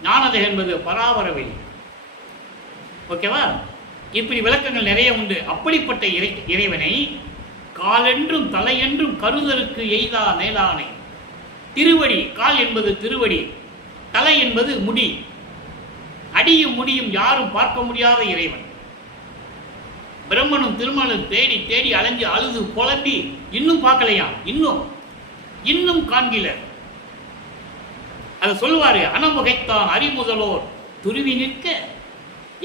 ஞான தேகம் என்பது பராபரவெளி. ஓகேவா? இப்படி விளக்கங்கள் நிறைய உண்டு. அப்படிப்பட்ட இறைவனை காலென்றும் தலையென்றும் கருதருக்கு எய்தா மேலானை. திருவடி, கால் என்பது திருவடி, தலை என்பது முடி. அடியும் முடியும் யாரும் பார்க்க முடியாத இறைவன். பிரம்மனும் திருமாலும் தேடி தேடி அலைஞ்சு அழுது புலம்பி இன்னும் பார்க்கலையா, இன்னும் காண்கில. அதை சொல்லுவாரு, அனமுகைத்தான் அறிமுதலோர் துருவி நிற்க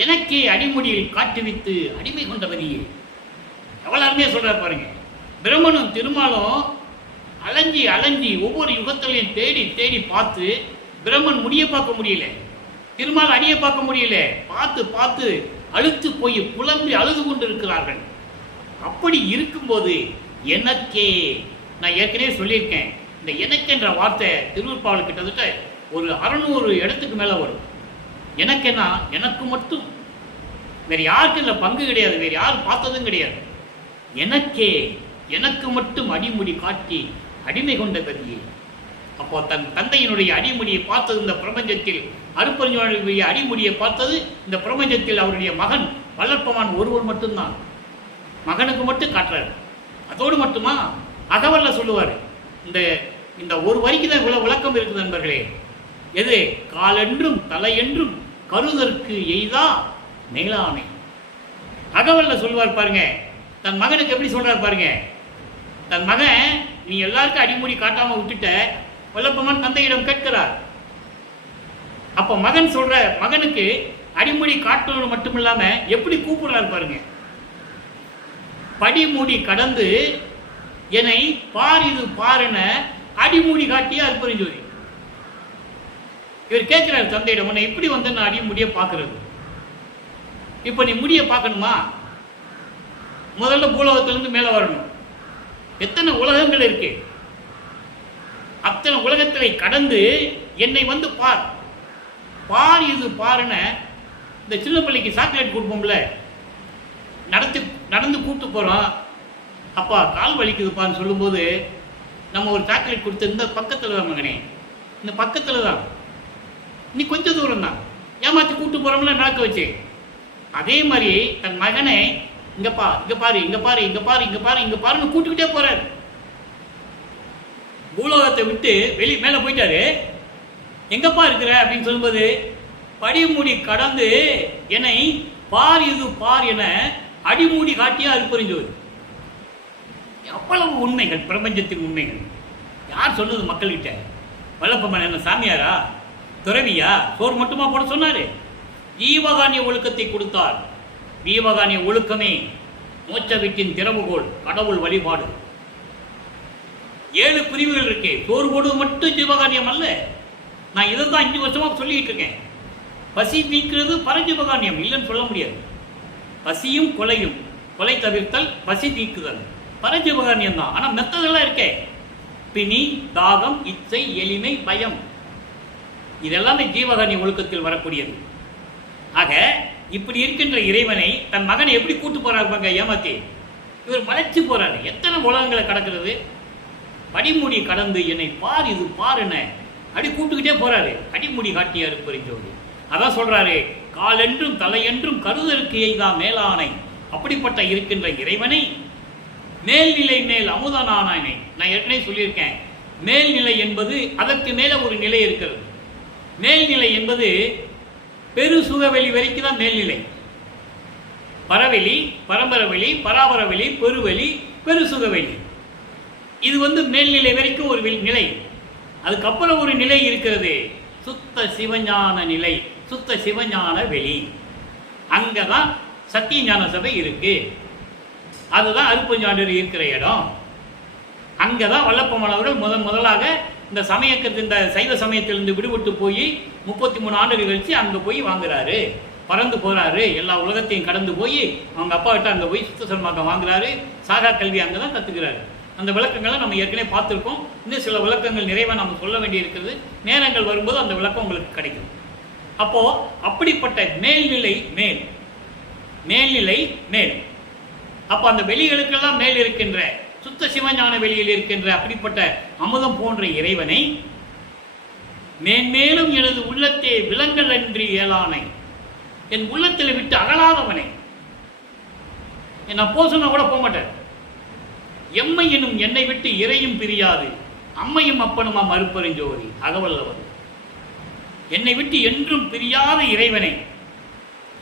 எனக்கே அடிமுடியில் காட்டுவித்து அடிமை கொண்டவரியே. எவ்வளவு அருமையா சொல்றாரு பாருங்க. பிரம்மனும் திருமாலும் அலைஞ்சி ஒவ்வொரு யுகத்திலையும் தேடி தேடி பார்த்து பிரம்மன் முடிய பார்க்க முடியல, திருமால் அடியை பார்க்க முடியல. பார்த்து அழுத்து போய் புலம்பி அழுது கொண்டு இருக்கிறார்கள். அப்படி இருக்கும்போது எனக்கே, நான் ஏற்கனவே சொல்லியிருக்கேன், இந்த எனக்கென்ற வார்த்தை திருவருட்பாவில் கிட்டத்தட்ட ஒரு 600 இடத்துக்கு மேல வரும். எனக்கென்னா எனக்கு மட்டும், வேற யாருக்கும் இல்லை பங்கு கிடையாது, வேற யாரும் பார்த்ததும் கிடையாது. எனக்கே, எனக்கு மட்டும் அடிமுடி காட்டி அடிமை கொண்ட கதியே. அப்போ தன் தந்தையினுடைய அடிமுடியை பார்த்தது இந்த பிரபஞ்சத்தில், அருட்பெருஞ்சோதியுடைய அடிமுடியை பார்த்தது இந்த பிரபஞ்சத்தில் அவருடைய மகன் வளர்ப்பவான் ஒருவர் மட்டும்தான். மகனுக்கு மட்டும் காட்டுறாரு. அதோடு மட்டுமா அகவல்ல சொல்லுவார். இந்த ஒரு வரிக்கு தான் இவ்வளவு விளக்கம் இருக்குது நண்பர்களே. எது? காலென்றும் தலையென்றும் கருதற்கு எய்தா மேலானை. அகவல்ல சொல்லுவார் பாருங்க. தன் மகனுக்கு எப்படி சொல்றார் பாருங்க. தன் மகன் நீ எல்லாருக்கும் அடிமுடி காட்டாம விட்டுட்ட. வல்லப்பமன் தந்தையிடம் கேட்கிறார். அப்ப மகன் சொல்ற மகனுக்கு அடிமுடி காட்டுவது மட்டும் இல்லாம எப்படி கூப்பிடுறாரு பாருங்க. படிமூடி கடந்து என்னை பார் இது பாருன அடிமூடி காட்டியா அற்புதஞ்சோதி. இவர் கேட்கிறார் தந்தையிடம், உன்னை எப்படி வந்து நான் அடிமுடிய பார்க்கறது? இப்ப நீ முடிய பார்க்கணுமா? முதல்ல பூலோகத்திலிருந்து மேல வரணும். எத்தனை உலகங்கள் இருக்கு, அத்தனை உலகத்தை கடந்து என்னை வந்து பார். பார் இது பாருன இந்த சின்ன பிள்ளைக்கு சாக்லேட் கொடுப்போம்ல, நடந்து கூப்பிட்டு போகிறோம். அப்பா கால் வலிக்குதுப்பான்னு சொல்லும்போது நம்ம ஒரு சாக்லேட் கொடுத்து, இந்த பக்கத்தில் தான் மகனே, இந்த பக்கத்தில் தான், நீ கொஞ்சம் தூரம் தான், ஏமாற்றி கூப்பிட்டு போகிறோம்ல நடக்க வச்சு. அதே மாதிரி தன் மகனை இங்கப்பா இங்கே பாரு இங்கே பாரு இங்கே பாரு இங்கே பாரு இங்கே பாருன்னு கூப்பிட்டுக்கிட்டே போகிறார். பூலோகத்தை விட்டு மேலே போயிட்டாரு. எங்கப்பா இருக்கிற அப்படின்னு சொல்லும்போது படிமூடி கடந்து என்னை பார் இது பார் என அடிமூடி காட்டியா அற்புதஞ்சோதி. அவ்வளவு உண்மைகள், பிரபஞ்சத்தின் உண்மைகள். யார் சொன்னது மக்கள்கிட்ட? வல்லப்பமன் என்ன சாமியாரா, துறவியா? சோறு மட்டுமா போட சொன்னாரு? ஜீவகானிய ஒழுக்கத்தை கொடுத்தார். ஜீவகானிய ஒழுக்கமே மோட்ச வீட்டின் திறவுகோல், கடவுள் வழிபாடு. 7 பிரிவுகள் இருக்கு. சோறு போடுவது மட்டும் ஜீவகானியம் அல்ல. நான் இதை தான் 5 வருஷமா சொல்லிட்டு இருக்கேன். பசி நீக்கிறது பரஜீவகானியம், இல்லைன்னு சொல்ல முடியாது. பசியும் கொலையும், கொலை தவிர்த்தல், பசி நீக்குதல் பரஜீவகானியம் தான். ஆனால் மெத்ததெல்லாம் இருக்கே, பிணி, தாகம், இச்சை, எளிமை, பயம், இதெல்லாமே ஜீவகானிய ஒழுக்கத்தில் வரக்கூடியது. ஆக இப்படி இருக்கின்ற இறைவனை தன் மகனை எப்படி கூட்டு போறாரு ஏமாத்தி. இவர் மலைச்சு போறாரு. எத்தனை உலகங்களை கடக்கிறது. படிமுடி கடந்து என்னை பார் இது பார் என்ன அடி கூட்டுக்கிட்டே போறாரு. அடிமுடி காட்டியாரு பெருஞ்சோதி. அதான் சொல்றாரு, காலென்றும் தலையென்றும் கருதற்கு எய்தான் மேலானை. அப்படிப்பட்ட இருக்கின்ற இறைவனை மேல்நிலை மேல் அமுதனானானை. நான் ஏற்கனவே சொல்லியிருக்கேன், மேல்நிலை என்பது அதற்கு மேல ஒரு நிலை இருக்கிறது. மேல்நிலை என்பது பெரு சுகவெளி வரைக்கும் தான் மேல்நிலை. பரவெளி, பரம்பரவெளி, பராபரவெளி, பெருவெளி, பெரு சுகவெளி. இது மேல்நிலை வரைக்கும் ஒரு நிலை. அதுக்கப்புறம் ஒரு நிலை இருக்கிறது, சுத்த சிவஞான நிலை, சுத்த சிவஞான வெளி. அங்கதான் சத்திய ஞான சபை இருக்கு. அதுதான் அருப்பஞ்சாண்டர் இருக்கிற இடம். அங்கதான் வல்லப்பமன் அவர்கள் முதலாக இந்த சமயக்கத்து, இந்த சைவ சமயத்திலிருந்து விடுபட்டு போய் 33 ஆண்டுகள் கழிச்சு அங்கே போய் வாங்குறாரு. பறந்து போறாரு. எல்லா உலகத்தையும் கடந்து போய் அவங்க அப்பா கிட்ட அங்கே போய் சுத்த சன்மார்க்கம் வாங்குறாரு. சாகா கல்வி அங்கே தான் கற்றுக்கிறாரு. அந்த விளக்கங்களை நம்ம ஏற்கனவே பார்த்துருக்கோம். இன்னும் சில விளக்கங்கள் நிறைவாக நம்ம சொல்ல வேண்டி இருக்கிறது. நேரங்கள் வரும்போது அந்த விளக்கம் உங்களுக்கு கிடைக்கும். அப்போ அப்படிப்பட்ட மேல்நிலை மேல், மேல்நிலை மேல். அப்போ அந்த வெளிகளுக்கெல்லாம் மேல் இருக்கின்ற சுத்த சிவஞான வெளியில் இருக்கின்ற அப்படிப்பட்ட அமுதம் போன்ற இறைவனை மேன்மேலும் எனது உள்ளத்தே விலங்கல் அன்றி இயலானை, என் உள்ளத்தில் விட்டு அகலாதவனை. நான் போசன கூட போக மாட்டேன். எம்மை எனும் என்னை விட்டு இறையும் பிரியாது, அம்மையும் அப்பனுமா மறுப்பறிஞ்சோரி அகவல்லவர். என்னை விட்டு என்றும் பிரியாத இறைவனை,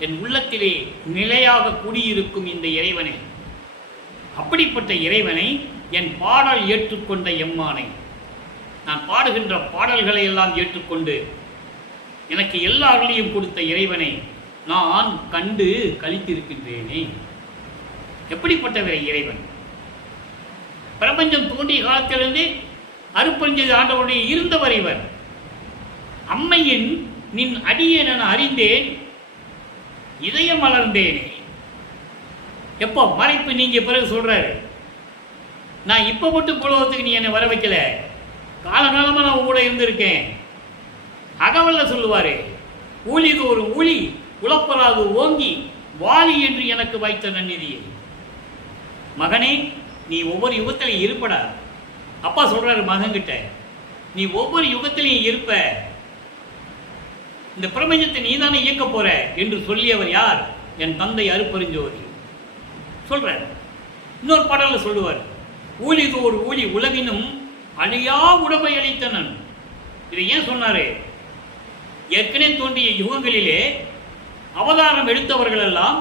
என் உள்ளத்திலே நிலையாக குடியிருக்கும் இந்த இறைவனை, அப்படிப்பட்ட இறைவனை என் பாடல் ஏற்றுக்கொண்ட எம்மானை, நான் பாடுகின்ற பாடல்களை எல்லாம் ஏற்றுக்கொண்டு எனக்கு எல்லா அருளையும் கொடுத்த இறைவனை நான் கண்டு கழித்திருக்கின்றேனே. எப்படிப்பட்ட இறைவன்! பிரபஞ்சம் தோன்றிய காலத்திலிருந்து அருப்பஞ்சது ஆண்டவருடைய இருந்தவர் இவர். அம்மையின் நின் அடியேன் என அறிந்தேன், இதயம் மலர்ந்தேனே. எப்போ மறைப்பு நீங்க பிறகு சொல்றாரு, நான் இப்ப மட்டும் புலவத்துக்கு நீ என்னை வர வைக்கல, காலகாலமா நான் கூட இருந்திருக்கேன். அகவல்ல சொல்லுவாரு, ஊழிது ஒரு ஊழி உழப்பராது ஓங்கி வாலி என்று எனக்கு வைத்த நன்னிதியை. மகனே, நீ ஒவ்வொரு யுகத்திலையும் இருப்படா. அப்பா சொல்றாரு மகன்கிட்ட, நீ ஒவ்வொரு யுகத்திலையும் இருப்ப, இந்த பிரபஞ்சத்தை நீ தானே இயக்க போற என்று சொல்லியவர் யார்? என் தந்தை அருப்பெருஞ்சோதி சொல்றார். இன்னொரு பாடல்ல சொல்லுவார், ஊழிது ஒரு ஊழி உலகினும் அழியா உடமை அளித்தனன். இதை ஏன் சொன்னாரு? ஏற்கனவே தோன்றிய யுகங்களிலே அவதாரம் எடுத்தவர்கள் எல்லாம்,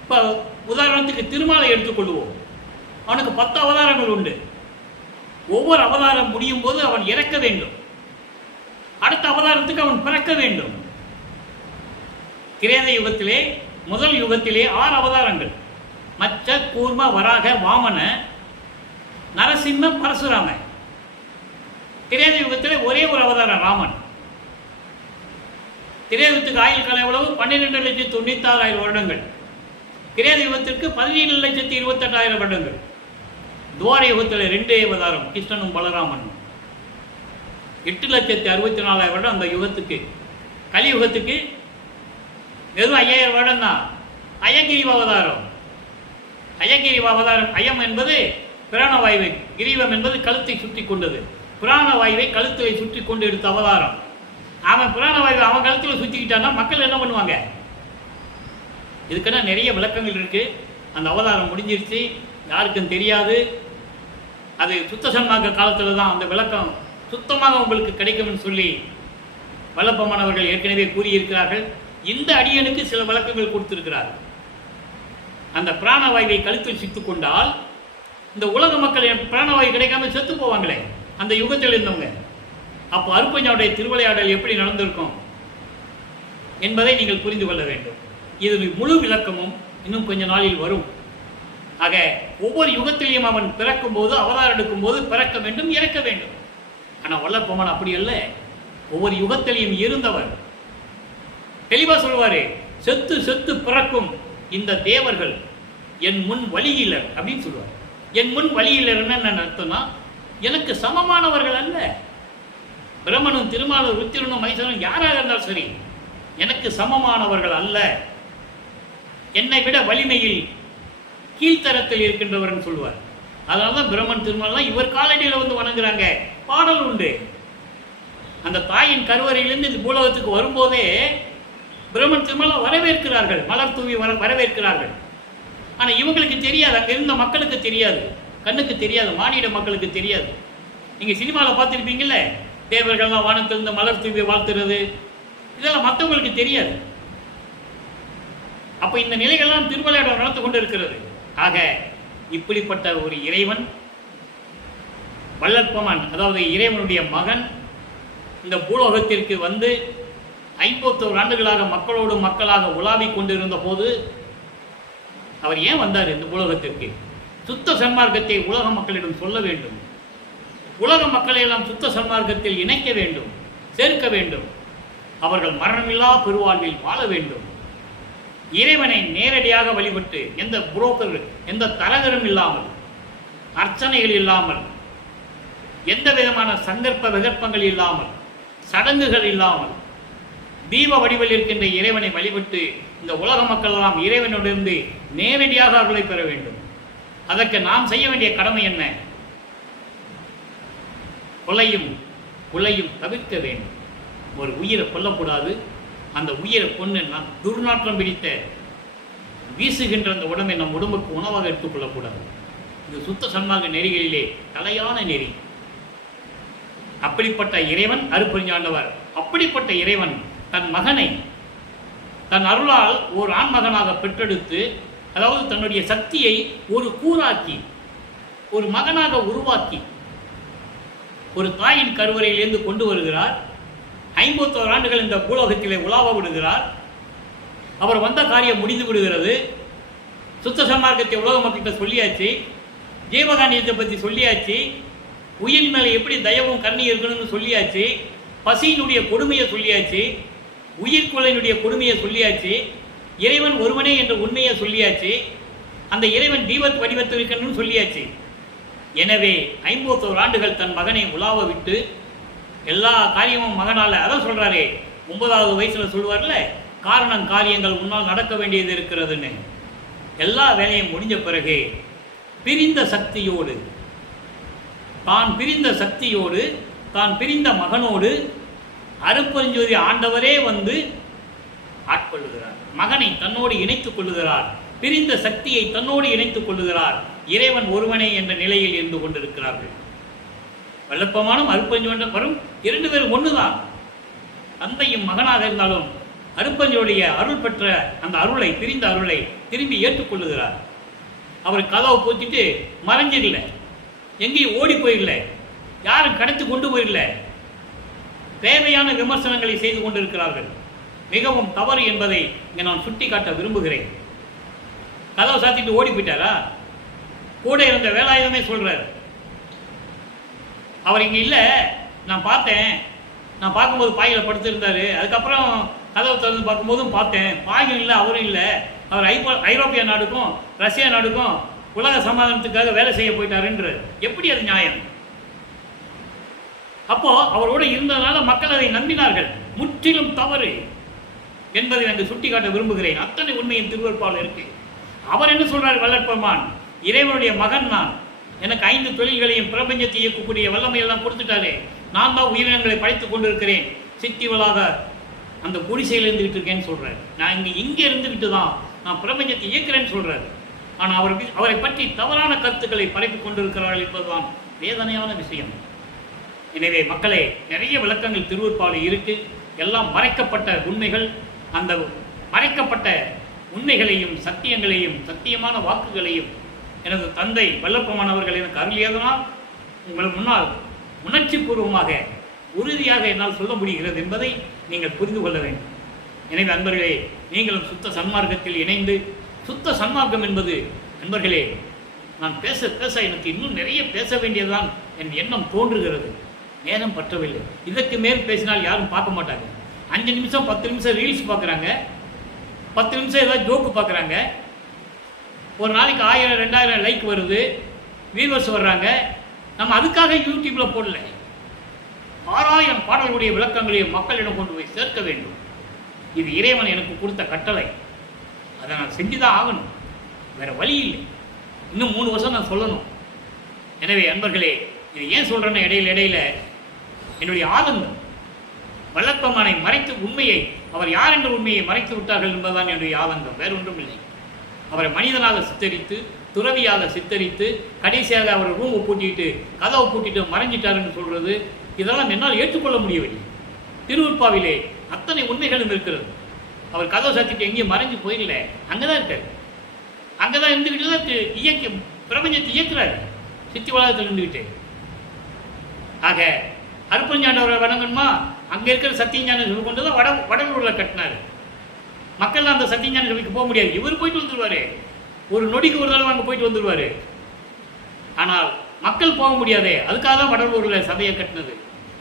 இப்போ உதாரணத்துக்கு திருமாலை எடுத்துக்கொள்வோம், அவனுக்கு 10 அவதாரங்கள் உண்டு. ஒவ்வொரு அவதாரம் முடியும் போது அவன் இறக்க வேண்டும், அடுத்த அவதாரத்துக்கு அவன் பிறக்க வேண்டும். கிரேத யுகத்திலே முதல் யுகத்திலே 6 அவதாரங்கள்: மச்ச, கூர்ம, வராக, வாமன, நரசிம்ம, பரசுராம. கிரேத யுகத்திலே ஒரே ஒரு அவதாரம் ராமன். கிரேத யுகத்துக்கு ஆயுள் காலம் எவ்வளவு? 12,96,000 வருடங்கள். கிரேத யுகத்திற்கு 17,28,000 வருடங்கள். துவார யுகத்தில் 2 அவதாரம், கிருஷ்ணனும் பலராமனும். 8,64,000 வருடம் அந்த யுகத்துக்கு. கலியுகத்துக்கு வெறும் 5,000 வருடம் தான். அயகிரிவ அவதாரம். அயகிரிவ அவதாரம், அயம் என்பது பிராணவாயுவை, கிரீவம் என்பது கழுத்தை சுற்றி கொண்டது. பிராணவாயுவை கழுத்தில் சுற்றி கொண்டு எடுத்த அவதாரம். அவன் பிராணவாயுவை அவன் கழுத்தில் சுற்றிக்கிட்டான்னா மக்கள் என்ன பண்ணுவாங்க? இதுக்கெல்லாம் நிறைய விளக்கங்கள் இருக்கு. அந்த அவதாரம் முடிஞ்சிருச்சு, யாருக்கும் தெரியாது. அது சுத்த சன்மார்க்க காலத்தில் தான் அந்த விளக்கம் சுத்தமாக உங்களுக்கு கிடைக்கும்னு சொல்லி வல்லப்பமானவர்கள் ஏற்கனவே கூறியிருக்கிறார்கள். இந்த அடியனுக்கு சில விளக்கங்கள் கொடுத்திருக்கிறார். அந்த பிராணவாயுவை கழுத்தில் சித்துக் கொண்டால் இந்த உலக மக்கள் பிராணவாயு கிடைக்காம செத்து போவாங்களே அந்த யுகத்தில் இருந்தவங்க. அப்போ அருப்பஞ்சாவுடைய திருவிளையாடல் எப்படி நடந்திருக்கும் என்பதை நீங்கள் புரிந்து கொள்ள வேண்டும். இது முழு விளக்கமும் இன்னும் கொஞ்ச நாளில் வரும். ஆக ஒவ்வொரு யுகத்திலையும் அவன் பிறக்கும் போது, அவதாரம் எடுக்கும் போது பிறக்க வேண்டும், இறக்க வேண்டும். ஆனால் வல்லப்பமான் அப்படி அல்ல. ஒவ்வொரு யுகத்திலையும் இருந்தவர். தெளிவா சொல்வாரு, செத்து செத்து பிறக்கும் இந்த தேவர்கள் என் முன் வழியிலர் அப்படின்னு சொல்லுவார். என் முன் வழியிலர் என்ன அர்த்தம்னா, எனக்கு சமமானவர்கள் அல்ல. பிரம்மனும் திருமாலும் ருத்திரனும் மைசனும் யாராக இருந்தாலும் சரி, எனக்கு சமமானவர்கள் அல்ல. என்னை விட வலிமையில் கீழ்த்தரத்தில் இருக்கின்றவர் சொல்லுவார். அதனாலதான் பிரம்மன் திருமாலாம் இவர் காலடியில் வந்து வணங்குறாங்க. பாடல் உண்டு. அந்த தாயின் கருவறையிலிருந்து இந்த பூலகத்துக்கு வரும்போதே பிரம்மன் திருமலை வரவேற்கிறார்கள், மலர் தூவி வரவேற்கிறார்கள். ஆனால் இவங்களுக்கு தெரியாது, அங்கே இருந்த மக்களுக்கு தெரியாது, கண்ணுக்கு தெரியாது, மானிட மக்களுக்கு தெரியாது. நீங்கள் சினிமாவில் பார்த்துருப்பீங்கல்ல, தேவர்கள்லாம் வானத்திலிருந்து மலர் தூவி வாழ்த்துறது, இதெல்லாம் மற்றவங்களுக்கு தெரியாது. அப்போ இந்த நிலைகள்லாம் திருவிளையாடல் நடந்து கொண்டு இருக்கிறது. ஆக இப்படிப்பட்ட ஒரு இறைவன் வல்லற்பமான், அதாவது இறைவனுடைய மகன், இந்த பூலோகத்திற்கு வந்து 51 ஆண்டுகளாக மக்களோடு மக்களாக உலாவிக் கொண்டிருந்த போது அவர் ஏன் வந்தார் இந்த உலகத்திற்கு? சுத்த சன்மார்க்கத்தை உலக மக்களிடம் சொல்ல வேண்டும். உலக மக்களை எல்லாம் சுத்த சன்மார்க்கத்தில் இணைக்க வேண்டும், சேர்க்க வேண்டும். அவர்கள் மரணமில்லா பெருவாழ்வில் வாழ வேண்டும். இறைவனை நேரடியாக வழிபட்டு, எந்த புரோக்கர், எந்த தரகரும் இல்லாமல், அர்ச்சனைகள் இல்லாமல், எந்த விதமான சந்தர்ப்ப விகற்பங்கள் இல்லாமல், சடங்குகள் இல்லாமல், தீப வடிவில் இருக்கின்ற இறைவனை வழிபட்டு இந்த உலக மக்கள் எல்லாம் இறைவனிடமிருந்து நேரடியாக அருளை பெற வேண்டும். அதற்கு நாம் செய்ய வேண்டிய கடமை என்ன? கொலையும் தவிர்க்க வேண்டும். ஒரு உயிரை கொல்லக்கூடாது. அந்த உயிரை கொண்டு துர்நாற்றம் பிடித்த வீசுகின்ற அந்த உடம்பை நம் உடம்புக்கு உணவாக எடுத்துக்கொள்ளக்கூடாது. இது சுத்த சன்மார்க்க நெறிகளிலே தலையான நெறி. அப்படிப்பட்ட இறைவன் அருட்பெருஞ்சாண்டவர். அப்படிப்பட்ட இறைவன் தன் மகனை தன் அருளால் ஒரு ஆண்மகனாக பெற்றெடுத்து, அதாவது தன்னுடைய சக்தியை ஒரு கூறாக்கி, ஒரு மகனாக உருவாக்கி, ஒரு தாயின் கருவறையிலிருந்து கொண்டு வருகிறார். 51 ஆண்டுகள் இந்த பூலோகத்திலே உலாவ விடுகிறார். அவர் வந்த காரியம் முடிந்து விடுகிறது. சுத்த சன்மார்க்கத்தை உலக மக்கள்கிட்ட சொல்லியாச்சு, ஜீவகாண்டியத்தை பற்றி சொல்லியாச்சு, உயிர் மேலே எப்படி தயவும் கருணை இருக்கணும்னு சொல்லியாச்சு, பசியினுடைய கொடுமையை சொல்லியாச்சு, உயிர்கொலையினுடைய கொடுமையை சொல்லியாச்சு, இறைவன் ஒருவனே என்ற உண்மையை சொல்லியாச்சு, அந்த இறைவன் தீபத் வடிவத்தில் இருக்கணும்னு சொல்லியாச்சு. எனவே 51 ஆண்டுகள் தன் மகனை உலாவ விட்டு எல்லா காரியமும் மகனால, அதான் சொல்றாரே 9வது வயசுல சொல்லுவார்ல, காரணம் காரியங்கள் முன்னால் நடக்க வேண்டியது இருக்கிறதுன்னு. எல்லா வேலையும் முடிஞ்ச பிறகு பிரிந்த சக்தியோடு, தான் பிரிந்த மகனோடு அருட்பெருஞ்சோதி ஆண்டவரே வந்து ஆட்கொள்ளுகிறார். மகனை தன்னோடு இணைத்துக் கொள்ளுகிறார். பிரிந்த சக்தியை தன்னோடு இணைத்துக் கொள்ளுகிறார். இறைவன் ஒருவனே என்ற நிலையில் இருந்து கொண்டிருக்கிறார்கள். வல்லப்பமானும் அருட்பெருஞ்சோண்டரும் 2 பேரும் ஒன்றுதான். தந்தையும் மகனாக இருந்தாலும் அருட்பெருஞ்சோதிய அருள் பெற்ற அந்த அருளை, பிரிந்த அருளை திரும்பி ஏற்றுக்கொள்ளுகிறார். அவர் கதவை பூத்திட்டு மறைஞ்சிடல, எங்கேயும் ஓடி போயிடல, யாரும் கடத்தி கொண்டு போயிடல. தேவையான விமர்சனங்களை செய்து கொண்டிருக்கிறார்கள். மிகவும் தவறு என்பதை இங்கே நான் சுட்டி காட்ட விரும்புகிறேன். கதவை சாத்திட்டு ஓடி போயிட்டாரா? கூட இருந்த வேலாயுதமே சொல்றார், அவர் இங்கே இல்லை, நான் பார்த்தேன், நான் பார்க்கும்போது பாயில் படுத்திருந்தாரு, அதுக்கப்புறம் கதவை திறந்து பார்க்கும்போதும் பார்த்தேன், பாயும் இல்லை, அவரும் இல்லை, அவர் ஐரோப்பிய நாடுக்கும் ரஷ்யா நாடுக்கும் உலக சமாதானத்துக்காக வேலை செய்ய போயிட்டாருன்றார். எப்படி அது நியாயம்? அப்போ அவரோட இருந்ததுனால மக்கள் அதை நம்பினார்கள். முற்றிலும் தவறு என்பதை நான் சுட்டிக்காட்ட விரும்புகிறேன். அத்தனை உண்மையின் திருவருட்பால் இருக்கு. அவர் என்ன சொல்றார்? வல்லற்பெருமான் இறைவனுடைய மகன் நான், எனக்கு 5 தொழில்களையும் பிரபஞ்சத்தை இயக்கக்கூடிய வல்லமையெல்லாம் கொடுத்துட்டாரு, நான் தான் உயிரினங்களை படைத்துக் கொண்டிருக்கிறேன், சித்தி வளாக அந்த குடிசையில் இருந்துகிட்டு இருக்கேன்னு சொல்றாரு. நான் இங்கே இருந்துகிட்டு தான் நான் பிரபஞ்சத்தை இயக்கிறேன்னு சொல்றாரு. ஆனால் அவரை பற்றி தவறான கருத்துக்களை பரப்பிக் கொண்டிருக்கிறார்கள் என்பதுதான் வேதனையான விஷயம். எனவே மக்களே, நிறைய விளக்கங்கள் திருவருட்பாலில் இருக்கு. எல்லாம் மறைக்கப்பட்ட உண்மைகள். அந்த மறைக்கப்பட்ட உண்மைகளையும் சத்தியங்களையும் சத்தியமான வாக்குகளையும் எனது தந்தை வல்லப்பெருமான் அவர்கள் எனக்கு அருளியதனால் உங்கள் முன்னால் உணர்ச்சி பூர்வமாக உறுதியாக என்னால் சொல்ல முடிகிறது என்பதை நீங்கள் புரிந்து கொள்ள வேண்டும். எனவே அன்பர்களே, நீங்களும் சுத்த சன்மார்க்கத்தில் இணைந்து, சுத்த சன்மார்க்கம் என்பது அன்பர்களே, நான் பேச பேச எனக்கு இன்னும் நிறைய பேச வேண்டியதுதான் என் எண்ணம் தோன்றுகிறது. நேரம் பற்றவில்லை. இதற்கு மேல் பேசினால் யாரும் பார்க்க மாட்டாங்க. 5 நிமிஷம் 10 நிமிஷம் ரீல்ஸ் பார்க்குறாங்க, 10 நிமிஷம் ஏதாவது ஜோக்கு பார்க்குறாங்க. ஒரு நாளைக்கு 1000 2000 லைக் வருது, வியூவர்ஸ் வர்றாங்க. நம்ம அதுக்காக யூடியூப்ல போடல. 6000 பாடல்களுடைய விளக்கங்களையும் மக்களிடம் கொண்டு போய் சேர்க்க வேண்டும். இது இறைவன் எனக்கு கொடுத்த கட்டளை. அதை நான் செஞ்சுதான் ஆகணும், வேற வழி இல்லை. இன்னும் 3 வருஷம் நான் சொல்லணும். எனவே அன்பர்களே, இது ஏன் சொல்றேன்னு இடையில என்னுடைய ஆதங்கம், வல்லப்பெருமானை மறைத்து உண்மையை, அவர் யார் என்ற உண்மையை மறைத்து விட்டார்கள் என்பதுதான் என்னுடைய ஆதங்கம், வேறு ஒன்றும் இல்லை. அவரை மனிதனாக சித்தரித்து, துறவியாக சித்தரித்து, கடைசியாக அவரை ரூமை பூட்டிட்டு கதவை பூட்டிட்டு மறைஞ்சிட்டாருன்னு சொல்றது, இதெல்லாம் என்னால் ஏற்றுக்கொள்ள முடியவில்லை. திருவருட்பாவிலே அத்தனை உண்மைகளும் இருக்கிறது. அவர் கதவை சாத்திட்டு எங்கேயும் மறைஞ்சு போயிடல, அங்கதான் இருக்காரு. அங்கதான் இருந்துகிட்டு தான் பிரபஞ்சத்தை இயக்குறாரு, சித்தி வளாகத்தில் இருந்துகிட்டு. ஆக அருப்பஞ்சாண்டவரை வணங்கணுமா, அங்க இருக்கிற சத்தியஞான சபை கொண்டு தான் வடலூர்ல கட்டினாரு. மக்கள் அந்த சத்தியஞான சபைக்கு போக முடியாது. இவர் போயிட்டு வந்துருவாரு, ஒரு நொடிக்கு ஒரு தடவை அங்கே போயிட்டு வந்துருவாரு. ஆனால் மக்கள் போக முடியாதே, அதுக்காக தான் வடலூர்ல சபையை கட்டினது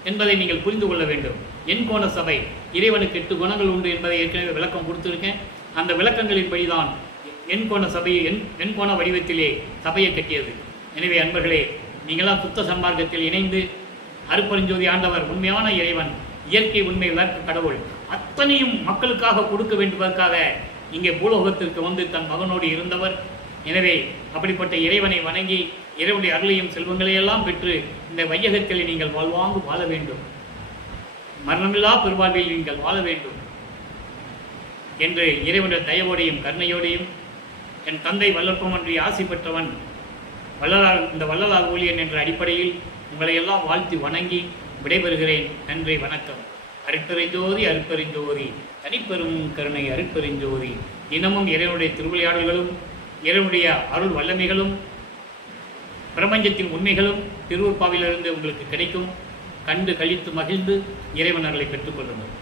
என்பதை நீங்கள் புரிந்து கொள்ள வேண்டும். எண்கோண சபை, இறைவனுக்கு 8 குணங்கள் உண்டு என்பதை ஏற்கனவே விளக்கம் கொடுத்துருக்கேன். அந்த விளக்கங்களின்படிதான் எண்கோண சபையை எண்கோண வடிவத்திலே சபையை கட்டியது. எனவே அன்பர்களே, நீங்களாம் சுத்த சன்மார்க்கத்தில் இணைந்து அருட்பெருஞ்சோதி ஆண்டவர் உண்மையான இறைவன், இயற்கை உண்மை விளக்க கடவுள், அத்தனையும் மக்களுக்காக கொடுக்க வேண்டுவதற்காக இங்கே பூலோகத்திற்கு வந்து தன் மகனோடு இருந்தவர். எனவே அப்படிப்பட்ட இறைவனை வணங்கி இறைவனுடைய அருளையும் செல்வங்களையெல்லாம் பெற்று இந்த வையகத்தில் நீங்கள் வாழ்வாங்கு வாழ வேண்டும், மரணமில்லா பெருவாழ்வில் நீங்கள் வாழ வேண்டும் என்று இறைவனுடைய தயவோடையும் கருணையோடையும் என் தந்தை வல்லற்பமன்றி ஆசி பெற்றவன் இந்த வள்ளலார் ஊழியன் என்ற அடிப்படையில் உங்களை எல்லாம் வாழ்த்தி வணங்கி விடைபெறுகிறேன். நன்றி, வணக்கம். அருட்பெருஞ்சோதி அருட்பெருஞ்சோதி, தனிப்பெரும் கருணை அருட்பெருஞ்சோதி. தினமும் இறைவனுடைய திருவிளையாடல்களும் இறைவனுடைய அருள் வல்லமைகளும் பிரபஞ்சத்தின் உண்மைகளும் திருவருட்பாவிலிருந்து உங்களுக்கு கிடைக்கும். கண்டு கழித்து மகிழ்ந்து இறைவன் அருளை பெற்றுக்கொள்ளுங்கள்.